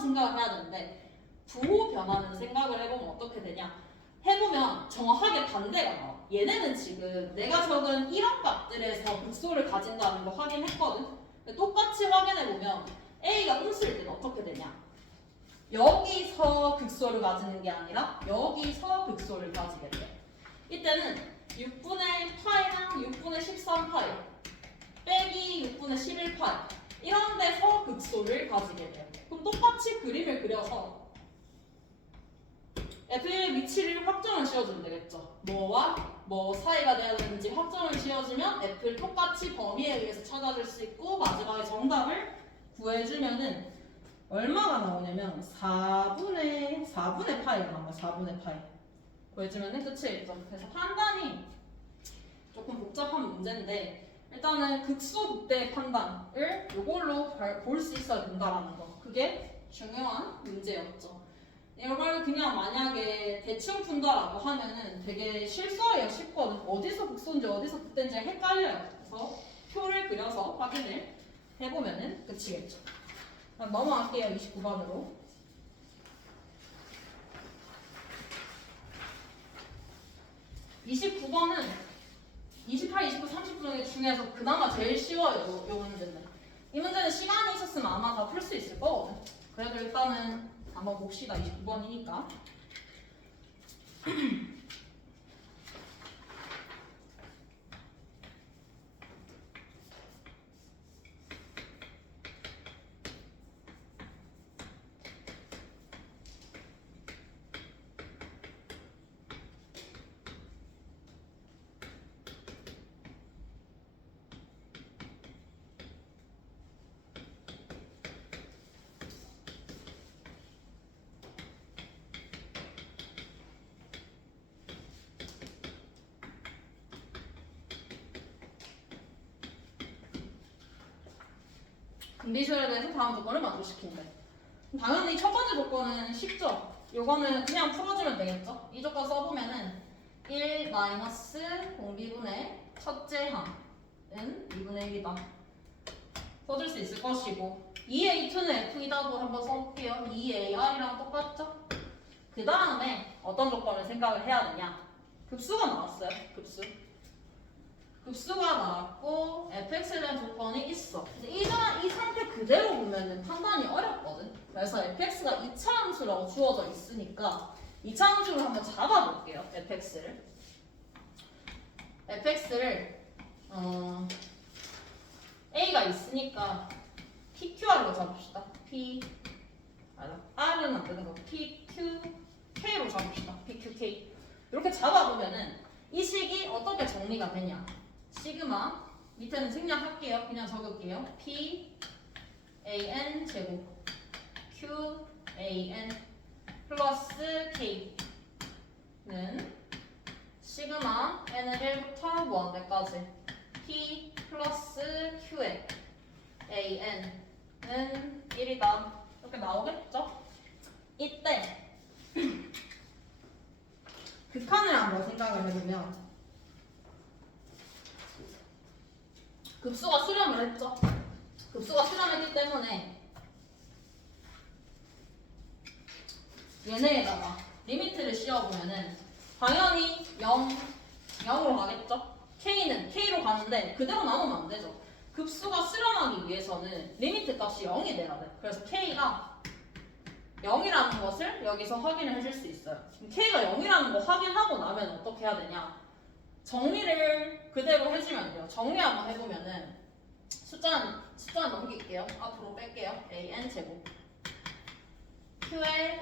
생각을 해야 되는데 부호 변화는 생각을 해보면 어떻게 되냐? 해보면 정확하게 반대가 나와. 얘네는 지금 내가 적은 이런 값들에서 극소를 가진다는 거 확인했거든. 근데 똑같이 확인해보면 A가 음수일 때는 어떻게 되냐? 여기서 극소를 가지는 게 아니라 여기서 극소를 가지게 돼. 이때는 6분의 파이랑 6분의 13파이 빼기 6분의 11파이 이런 데서 극소를 가지게 돼요. 그럼 똑같이 그림을 그려서 F의 위치를 확정을 지어주면 되겠죠. 뭐와 뭐 사이가 돼야 되는지 확정을 지어주면 F를 똑같이 범위에 의해서 찾아줄 수 있고 마지막에 정답을 구해주면은 얼마가 나오냐면 4분의 파이가 나와요. 4분의 파이 구해주면은 끝이겠죠. 그래서 판단이 조금 복잡한 문제인데 일단은 극소 극대 판단을 이걸로 볼 수 있어야 된다라는 거 그게 중요한 문제였죠. 이걸 그냥 만약에 대충 푼다라고 하면은 되게 실수하기가 쉽거든. 어디서 극소인지 어디서 극대인지 헷갈려요. 그래서 표를 그려서 확인을 해보면은 끝이겠죠. 넘어갈게요. 29번으로. 29번은 28, 29, 30분 중에서 그나마 제일 쉬워요. 이 문제는. 이 문제는 시간이 있었으면 아마 다 풀 수 있을 거거든. 그래도 일단은 한번 봅시다. 29번이니까. 컨디션에 대해서 다음 조건을 만족시킨대. 당연히 첫 번째 조건은 쉽죠? 요거는 그냥 풀어주면 되겠죠? 이 조건 써보면은 1 마이너스 공비분의 첫째 항은 2분의 1이다. 써줄 수 있을 것이고 2A2는 F이다도 한번 써볼게요. 2AR이랑 똑같죠? 그 다음에 어떤 조건을 생각을 해야 되냐? 급수가 나왔어요. 급수가 나왔고 fx에 대한 조건이 있어. 근데 이 상태 그대로 보면은 판단이 어렵거든. 그래서 fx가 2차 함수라고 주어져 있으니까 2차 함수를 한번 잡아볼게요. fx를 a가 있으니까 pqr로 잡읍시다. r은 안 되는 거. pqk로 잡읍시다. pqk 이렇게 잡아보면은 이 식이 어떻게 정리가 되냐? 시그마 밑에는 생략할게요. 그냥 적을게요. P A-N 제곱 Q A-N 플러스 K는 시그마 N을 1부터 무한대까지 P 플러스 Q에 A-N은 1이다. 이렇게 나오겠죠? 이때 극한을 한번 생각을 해보면 급수가 수렴을 했죠. 급수가 실현했기 때문에 얘네에다가 리미트를 씌워보면은 당연히 0으로 가겠죠? K는 K로 가는데 그대로 나오면 안 되죠. 급수가 실현하기 위해서는 리미트 값이 0이 돼야 돼. 그래서 K가 0이라는 것을 여기서 확인을 해줄 수 있어요. K가 0이라는 거 확인하고 나면 어떻게 해야 되냐? 정리를 그대로 해주면 돼요. 정리 한번 해보면은 숫자는 넘길게요. 앞으로 뺄게요. an 제곱 q의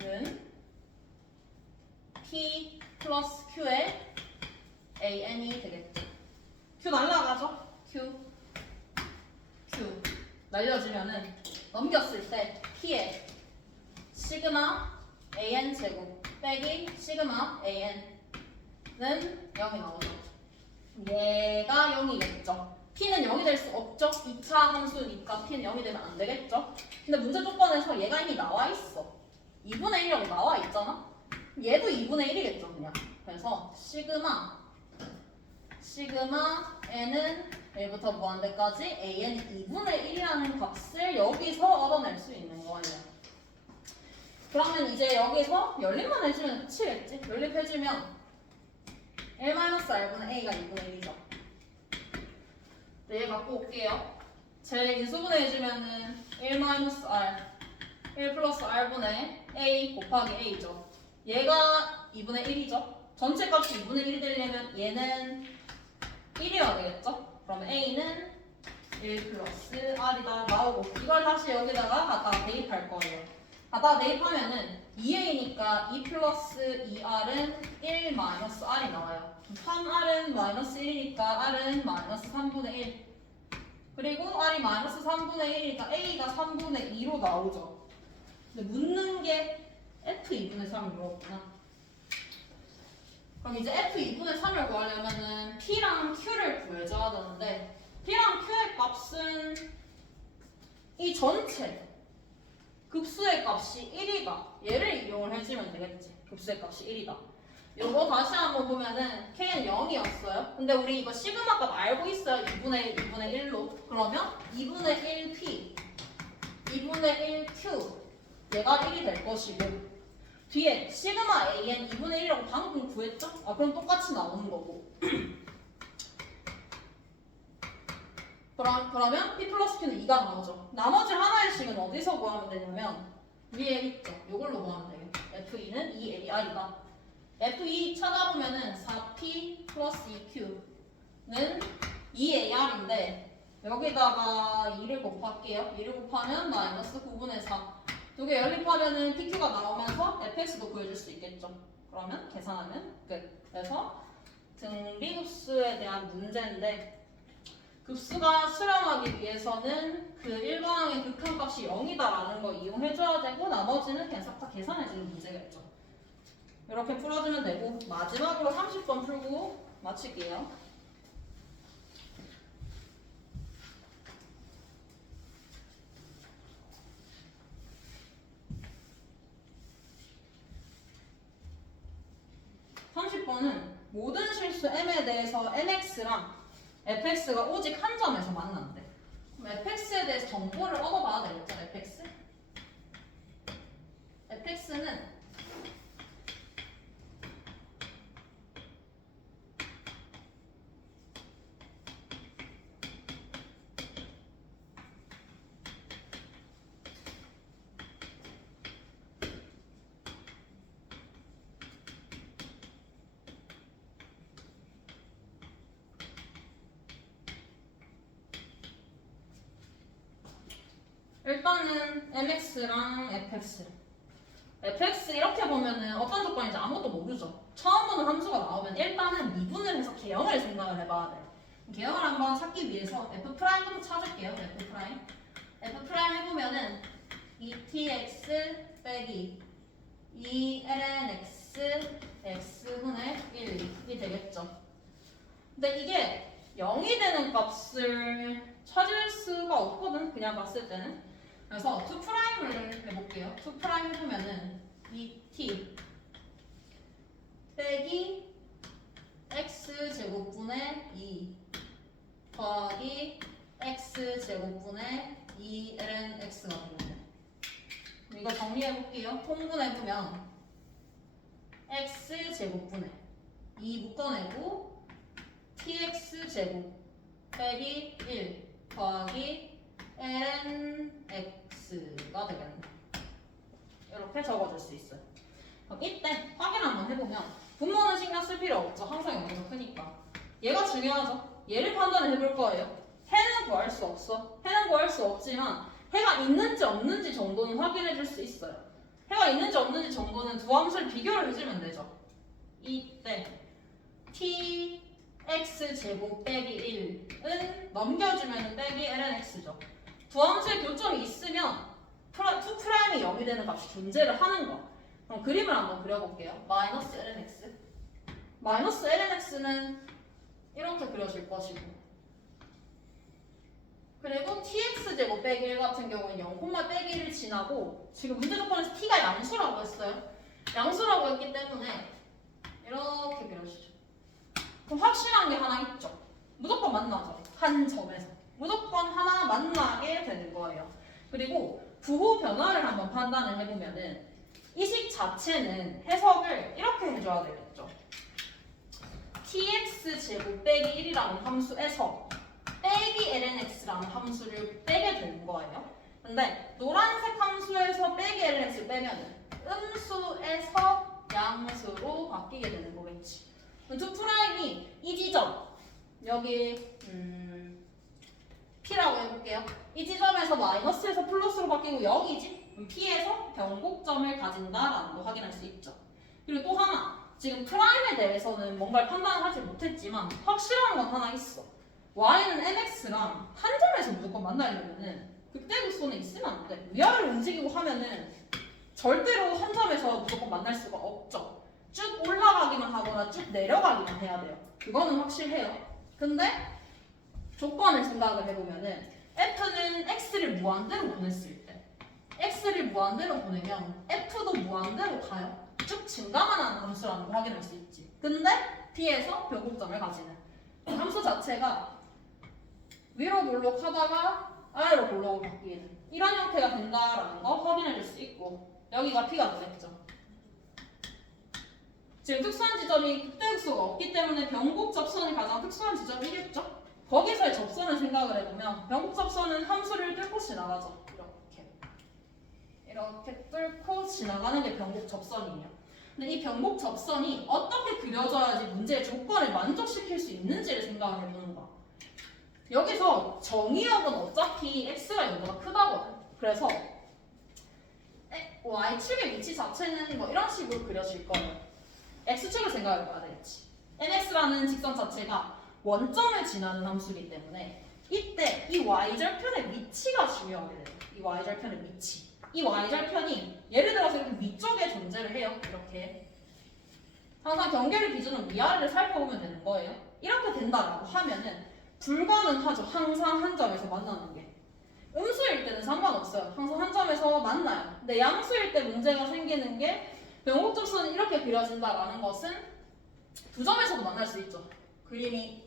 an은 p 플러스 q의 an이 되겠죠. q 날라가죠? q 날려주면은 넘겼을 때 p의 시그마 an 제곱 빼기 시그마 an은 0이 나오죠. 얘가 0이겠죠. p는 0이 될 수 없죠. 2차 함수니까 p는 0이 되면 안 되겠죠. 근데 문제 조건에서 얘가 이미 나와 있어. 2분의 1이라고 나와 있잖아. 얘도 2분의 1이겠죠, 그냥. 그래서 시그마 n은 1부터 무한대까지 an이 2분의 1이라는 값을 여기서 얻어낼 수 있는 거예요. 그러면 이제 여기서 연립만 해주면 끝이겠지? 연립해주면 1-r분의 a가 2분의 1이죠. 네, 얘 갖고 올게요. 제 인수분해 해주면은 1-r 1 플러스 r분의 a 곱하기 a죠. 얘가 2분의 1이죠. 전체 값이 2분의 1이 되려면 얘는 1이어야 되겠죠? 그러면 a는 1 플러스 r이다 나오고 이걸 다시 여기다가 갖다 대입할 거예요. 갖다 대입하면은 2a니까 2 플러스 2r은 1 마이너스 r이 나와요. 3r은 마이너스 1이니까 r은 마이너스 3분의 1 그리고 r이 마이너스 3분의 1이니까 a가 3분의 2로 나오죠. 근데 묻는 게 f2분의 3이었구나. 그럼 이제 f2분의 3을 구하려면은 p랑 q를 구해줘야 되는데 p랑 q의 값은 이 전체 급수의 값이 1이다. 얘를 이용을 해주면 되겠지. 급수의 값이 1이다. 요거 다시 한번 보면은 k는 0이었어요. 근데 우리 이거 시그마 값 알고 있어요. 2분의 1로. 그러면 2분의 1p, 2분의 1q 얘가 1이 될 것이고 뒤에 시그마 an 2분의 1이라고 방금 구했죠? 아 그럼 똑같이 나오는 거고 그러면 p 플러스 q는 2가 나오죠. 나머지 하나의 식은 어디서 구하면 되냐면 위에 있죠. 이걸로 구하면 되겠죠. f2는 2ar이다. f2 찾아보면은 4p 플러스 2q는 2ar인데 여기다가 2를 곱할게요. 2를 곱하면 마이너스 9분의 4 두 개 연립하면은 pq가 나오면서 fx도 구해줄 수 있겠죠. 그러면 계산하면 끝. 그래서 등비급수에 대한 문제인데 급수가 실현하기 위해서는 그 일반항의 극한값이 0이다라는 거 이용해줘야 되고 나머지는 그냥 싹 다 계산해주는 문제겠죠. 이렇게 풀어주면 되고 마지막으로 30번 풀고 마칠게요. 모든 실수 m에 대해서 mx랑 fx가 오직 한 점에서 만난대. 그럼 fx에 대해서 정보를 얻어봐야 되겠죠, fx는 일단은 mx랑 fx 이렇게 보면은 어떤 조건인지 아무것도 모르죠. 처음 보는 함수가 나오면 일단은 미분을 해서 개형을 생각을 해봐야 돼. 개형을 한번 찾기 위해서 f'부터 찾을게요. f' 해보면은 2tx 빼기 2lnx x분의 1이 되겠죠. 근데 이게 0이 되는 값을 찾을 수가 없거든, 그냥 봤을 때는. 그래서 2'을 해볼게요. 2' 해보면은 2t 빼기 x제곱분의 2 더하기 x제곱 이거 정리해볼게요. 통분해보면 x제곱분의 2 묶어내고 tx제곱 빼기 1 더하기 lnx가 되겠네. 이렇게 적어줄 수 있어요. 그럼 이때 확인 한번 해보면 분모는 신경 쓸 필요 없죠. 항상 0보다 크니까. 얘가 중요하죠. 얘를 판단을 해볼 거예요. 해는 구할 수 없어. 해는 구할 수 없지만 해가 있는지 없는지 정도는 확인해 줄 수 있어요. 해가 있는지 없는지 정도는 두 함수를 비교를 해주면 되죠. 이때 tx제곱 빼기 1은 넘겨주면 빼기 lnx죠. 두 함수의 교점이 있으면 2'이 0이 되는 값이 존재를 하는 거. 그럼 그림을 한번 그려볼게요. 마이너스 lnx. 마이너스 lnx는 이렇게 그려질 것이고, 그리고 tx제곱 빼기 1 같은 경우는 0, 빼기 1을 지나고, 지금 문제 조건에서 t가 양수라고 했어요. 양수라고 했기 때문에 이렇게 그려주죠. 그럼 확실한 게 하나 있죠. 무조건 만나죠. 한 점에서. 무조건 하나 만나게 되는 거예요. 그리고 부호 변화를 한번 판단을 해보면은 이 식 자체는 해석을 이렇게 해줘야 되겠죠. tx제곱 빼기 1이라는 함수에서 빼기 lnx라는 함수를 빼게 되는 거예요. 근데 노란색 함수에서 빼기 lnx를 빼면 음수에서 양수로 바뀌게 되는 거겠지. 2'이 이 지점, 여기 P라고 해볼게요. 이 지점에서 마이너스에서 플러스로 바뀌고 0이지? P에서 변곡점을 가진다라는 거 확인할 수 있죠. 그리고 또 하나, 지금 프라임에 대해서는 뭔가를 판단을 하지 못했지만 확실한 건 하나 있어. Y는 mx랑 한 점에서 무조건 만나려면은 극대극소는 있으면 안 돼. 위아래로 움직이고 하면은 절대로 한 점에서 무조건 만날 수가 없죠. 쭉 올라가기만 하거나 쭉 내려가기만 해야 돼요. 그거는 확실해요. 근데 조건을 생각을 해보면은 f는 x를 무한대로 보냈을 때 x를 무한대로 보내면 f도 무한대로 가요. 쭉 증가만 하는 함수라는 걸 확인할 수 있지. 근데 p에서 변곡점을 가지는 함수 자체가 위로 볼록하다가 아래로 볼록으로 바뀌는 이런 형태가 된다라는 거 확인해 줄 수 있고, 여기가 p가 되겠죠. 지금 특수한 지점이 극대극소가 없기 때문에 변곡 접선이 가장 특수한 지점이겠죠? 거기서의 접선을 생각을 해보면 변곡 접선은 함수를 뚫고 지나가죠. 이렇게 뚫고 지나가는 게 변곡 접선이에요. 근데 이 변곡 접선이 어떻게 그려져야지 문제의 조건을 만족시킬 수 있는지를 생각을 해보는 거야. 여기서 정의역은 어차피 x가 0보다 크다거든. 그래서 y축의 위치 자체는 뭐 이런 식으로 그려질 거예요. x축을 생각해봐야 되겠지. mx라는 직선 자체가 원점을 지나는 함수이기 때문에 이때 이 y절편의 위치가 중요하게 돼요. 이 y절편의 위치. 이 y절편이 예를 들어서 이렇게 위쪽에 존재를 해요. 이렇게. 항상 경계를 기준으로 위아래를 살펴보면 되는 거예요. 이렇게 된다라고 하면은 불가능하죠. 항상 한 점에서 만나는 게. 음수일 때는 상관없어요. 항상 한 점에서 만나요. 근데 양수일 때 문제가 생기는 게 변곡접선이 이렇게 그려진다라는 것은 두 점에서도 만날 수 있죠. 그림이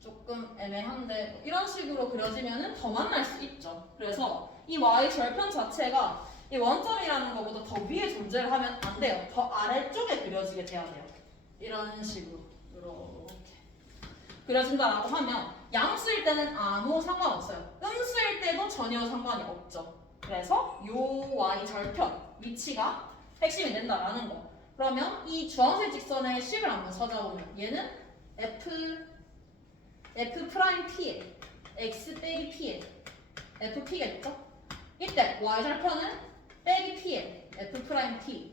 조금 애매한데 이런 식으로 그려지면은 더 만날 수 있죠. 그래서 이 y 절편 자체가 이 원점이라는 것보다 더 위에 존재를 하면 안 돼요. 더 아래쪽에 그려지게 돼야 돼요. 이런 식으로 이렇게 그려진다라고 하면 양수일 때는 아무 상관없어요. 음수일 때도 전혀 상관이 없죠. 그래서 요 y 절편 위치가 핵심이 된다라는 거. 그러면 이 주황색 직선의 식을 한번 찾아보면 얘는 f 프라임 p에 x 빼기 p에 fp겠죠? 이때 y 절편은 빼기 p에 f 프라임 p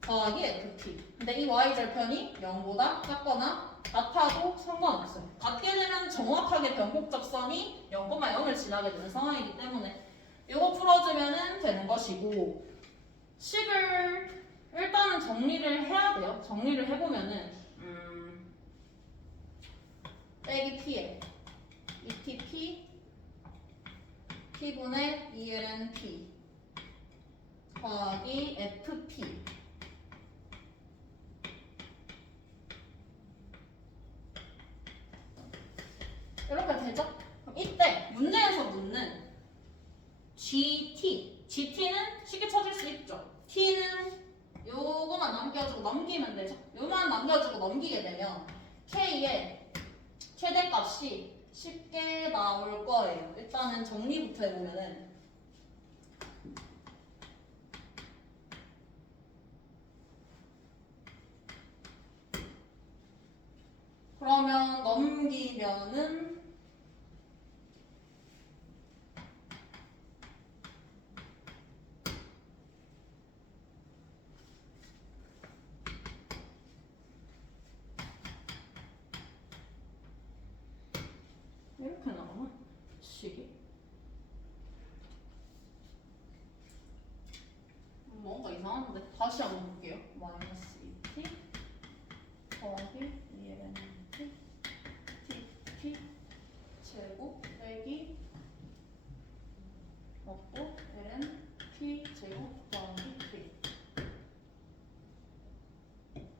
더하기 fp. 근데 이 y 절편이 0보다 작거나 같아도 상관없어요. 같게 되면 정확하게 변곡접선이 0,0을 지나게 되는 상황이기 때문에 이거 풀어주면 되는 것이고, 식을 일단은 정리를 해야 돼요. 정리를 해보면은 빼기 p에 ETP P분의 ELNP 더하기 FP 이렇게 되죠? 그럼 이때 문제에서 묻는 GT GT는 쉽게 찾을 수 있죠. T는 요거만 남겨주고 넘기면 되죠. 요만 남겨주고 넘기게 되면 K의 최대값이 쉽게 나올 거예요. 일단은 정리부터 해보면은 그러면 넘기면은 이렇게 나오나? 식이 뭔가 이상한데 다시 한번 볼게요. 마이너스 2t 더하기 2ln t 제곱 빼기 없고 ln t 제곱 더하기 t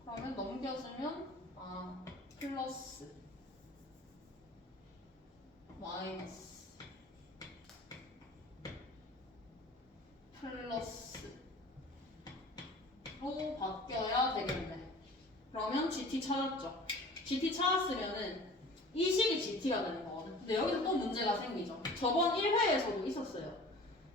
그러면 넘겨주면 플러스 마이너스 플러스로 바뀌어야 되겠네. 그러면 GT 찾았죠. GT 찾았으면은 이 식이 GT가 되는 거거든. 근데 여기서 또 문제가 생기죠. 저번 1회에서도 있었어요.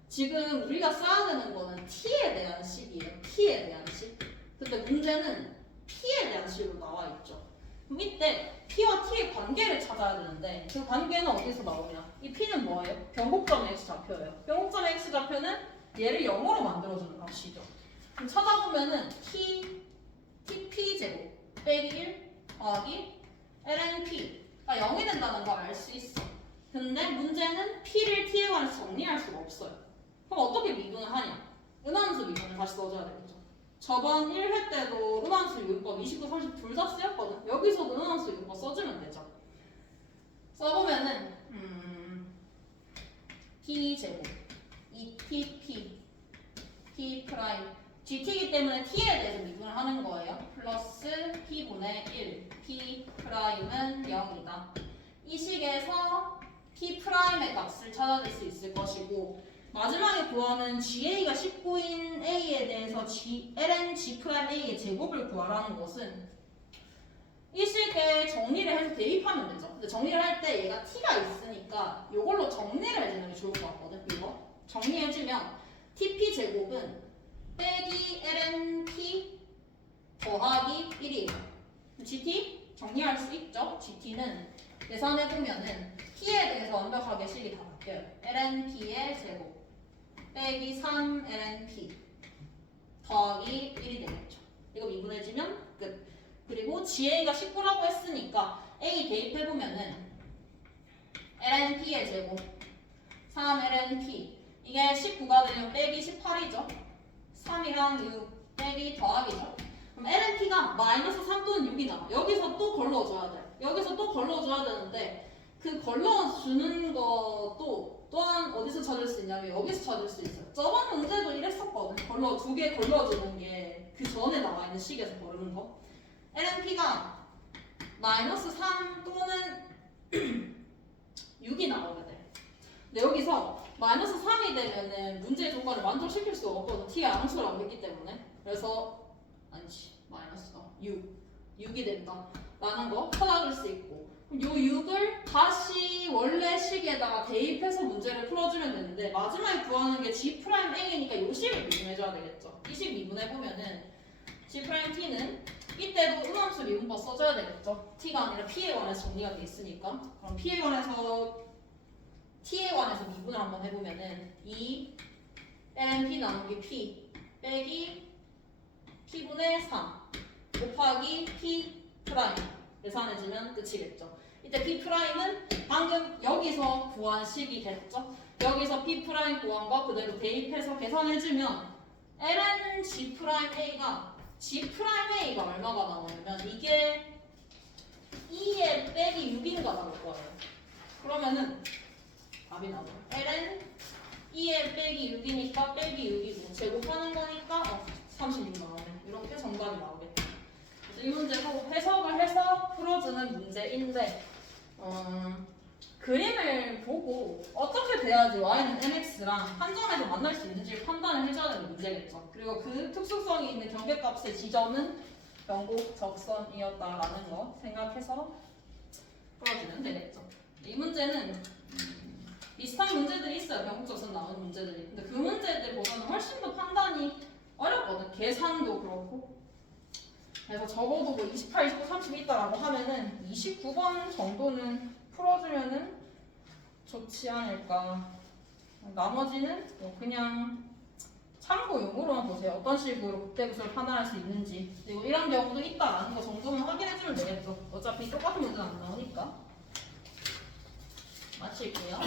지금 우리가 써야 되는 거는 T에 대한 식이에요. T에 대한 식. 근데 문제는 P에 대한 식으로 나와 있죠. 그럼 이때 P와 T의 관계를 찾아야 되는데 그 관계는 어디서 나오냐? 이 P는 뭐예요? 변곡점 X 좌표예요. 변곡점 X 좌표는 얘를 0으로 만들어주는 값이죠. 그럼 찾아보면은 TP 제곱 빼기 1 더하기 lnp가 0이 된다는 걸 알 수 있어. 근데 문제는 P를 T에 관해서 정리할 수가 없어요. 그럼 어떻게 미분을 하냐? 음함수 미분을 다시 넣어줘야 되겠죠. 저번 1회 때도 음함수 미분법 29, 30 둘 다 쓰였거든. 여기서도 음함수 미분법 써주면 되죠. 써보면은 T 제곱 2TP P 프라임 GT이기 때문에 T에 대해서 미분을 하는 거예요. 플러스 P분의 1 P 프라임은 0이다. 이 식에서 P 프라임의 값을 찾아낼 수 있을 것이고 마지막에 구하는 GA가 19인 A에 대해서 ln G 프라임 A의 제곱을 구하라는 것은 이 식에 정리를 해서 대입하면 되죠. 근데 정리를 할 때 얘가 T가 있으니까 이걸로 정리를 해주는 게 좋을 것 같거든. 이거 정리해주면 TP 제곱은 빼기 ln P 더하기 1이에요. GT 정리할 수 있죠. GT는 계산해보면은 T에 대해서 완벽하게 식이 다 바뀌어요. ln P의 제곱 빼기 3 ln P 더하기 1이 되겠죠. 이거 미분해주면 끝. 그리고 GA가 19라고 했으니까 A 대입해보면은 ln P의 제곱 3 ln P 이게 19가 되면 빼기 18이죠. 3이랑 6 빼기 더하기죠. 그럼 lnp가 마이너스 3 또는 6이 나와. 여기서 또 걸러줘야 돼. 여기서 또 걸러줘야 되는데 그 걸러주는 것도 또한 어디서 찾을 수 있냐면 여기서 찾을 수 있어요. 저번 문제도 이랬었거든. 두 개 걸러주는 게 그 전에 나와 있는 식에서 걸르는 거. lnp가 마이너스 3 또는 6이 나오게 돼. 근데 여기서 마이너스 3이 되면은 문제의 조건을 만족시킬 수가 없거든. t가 양수를 안 했기 때문에. 그래서 아니지 마이너스 6이 된다 라는 거 찾아줄 수 있고 요 6을 다시 원래 식에다가 대입해서 문제를 풀어주면 되는데 마지막에 구하는 게 G'A니까 요 식을 미분해줘야 되겠죠. 이 식 미분해보면은 G'T는 이때도 음함수 미분법 써줘야 되겠죠. T가 아니라 P에 관해서 정리가 돼 있으니까. 그럼 P에 관해서 T에 관해서 미분을 한번 해보면은 2 lnP 나누기 P 빼기 P분의 3 곱하기 P 프라임 계산해주면 끝이겠죠. 이때 P 프라임은 방금 여기서 구한 식이 됐죠. 여기서 P 프라임 구한 거 그대로 대입해서 계산해주면 ln G 프라임 A가 G 프라임 A가 얼마가 나오냐면 이게 2에 빼기 6인가 나올 거예요. 그러면은 답이 나와요. ln 2에 빼기 6이니까 빼기 6이고 제곱하는 거니까 36 나오네. 이렇게 정답이 나오겠다. 그래서 이 문제도 해석을 해서 풀어주는 문제인데 그림을 보고 어떻게 돼야지 y는 mx랑 한 점에서 만날 수 있는지 판단을 해줘야 되는 문제겠죠. 그리고 그 특수성이 있는 경계값의 지점은 변곡 적선이었다라는 거 생각해서 풀어주면 되겠죠. 이 문제는 비슷한 문제들이 있어요. 변곡 적선 나오는 문제들이. 근데 그 문제들보다는 훨씬 더 판단이 어렵거든. 계산도 그렇고. 그래서 적어도 뭐 28, 29, 30이 있다라고 하면은 29번 정도는 풀어주면은 좋지 않을까. 나머지는 뭐 그냥 참고용으로만 보세요. 어떤 식으로 그때그때 판단할 수 있는지. 그리고 이런 경우도 있다라는 거 정도만 확인해주면 되겠죠. 어차피 똑같은 문제는 안 나오니까. 마칠게요.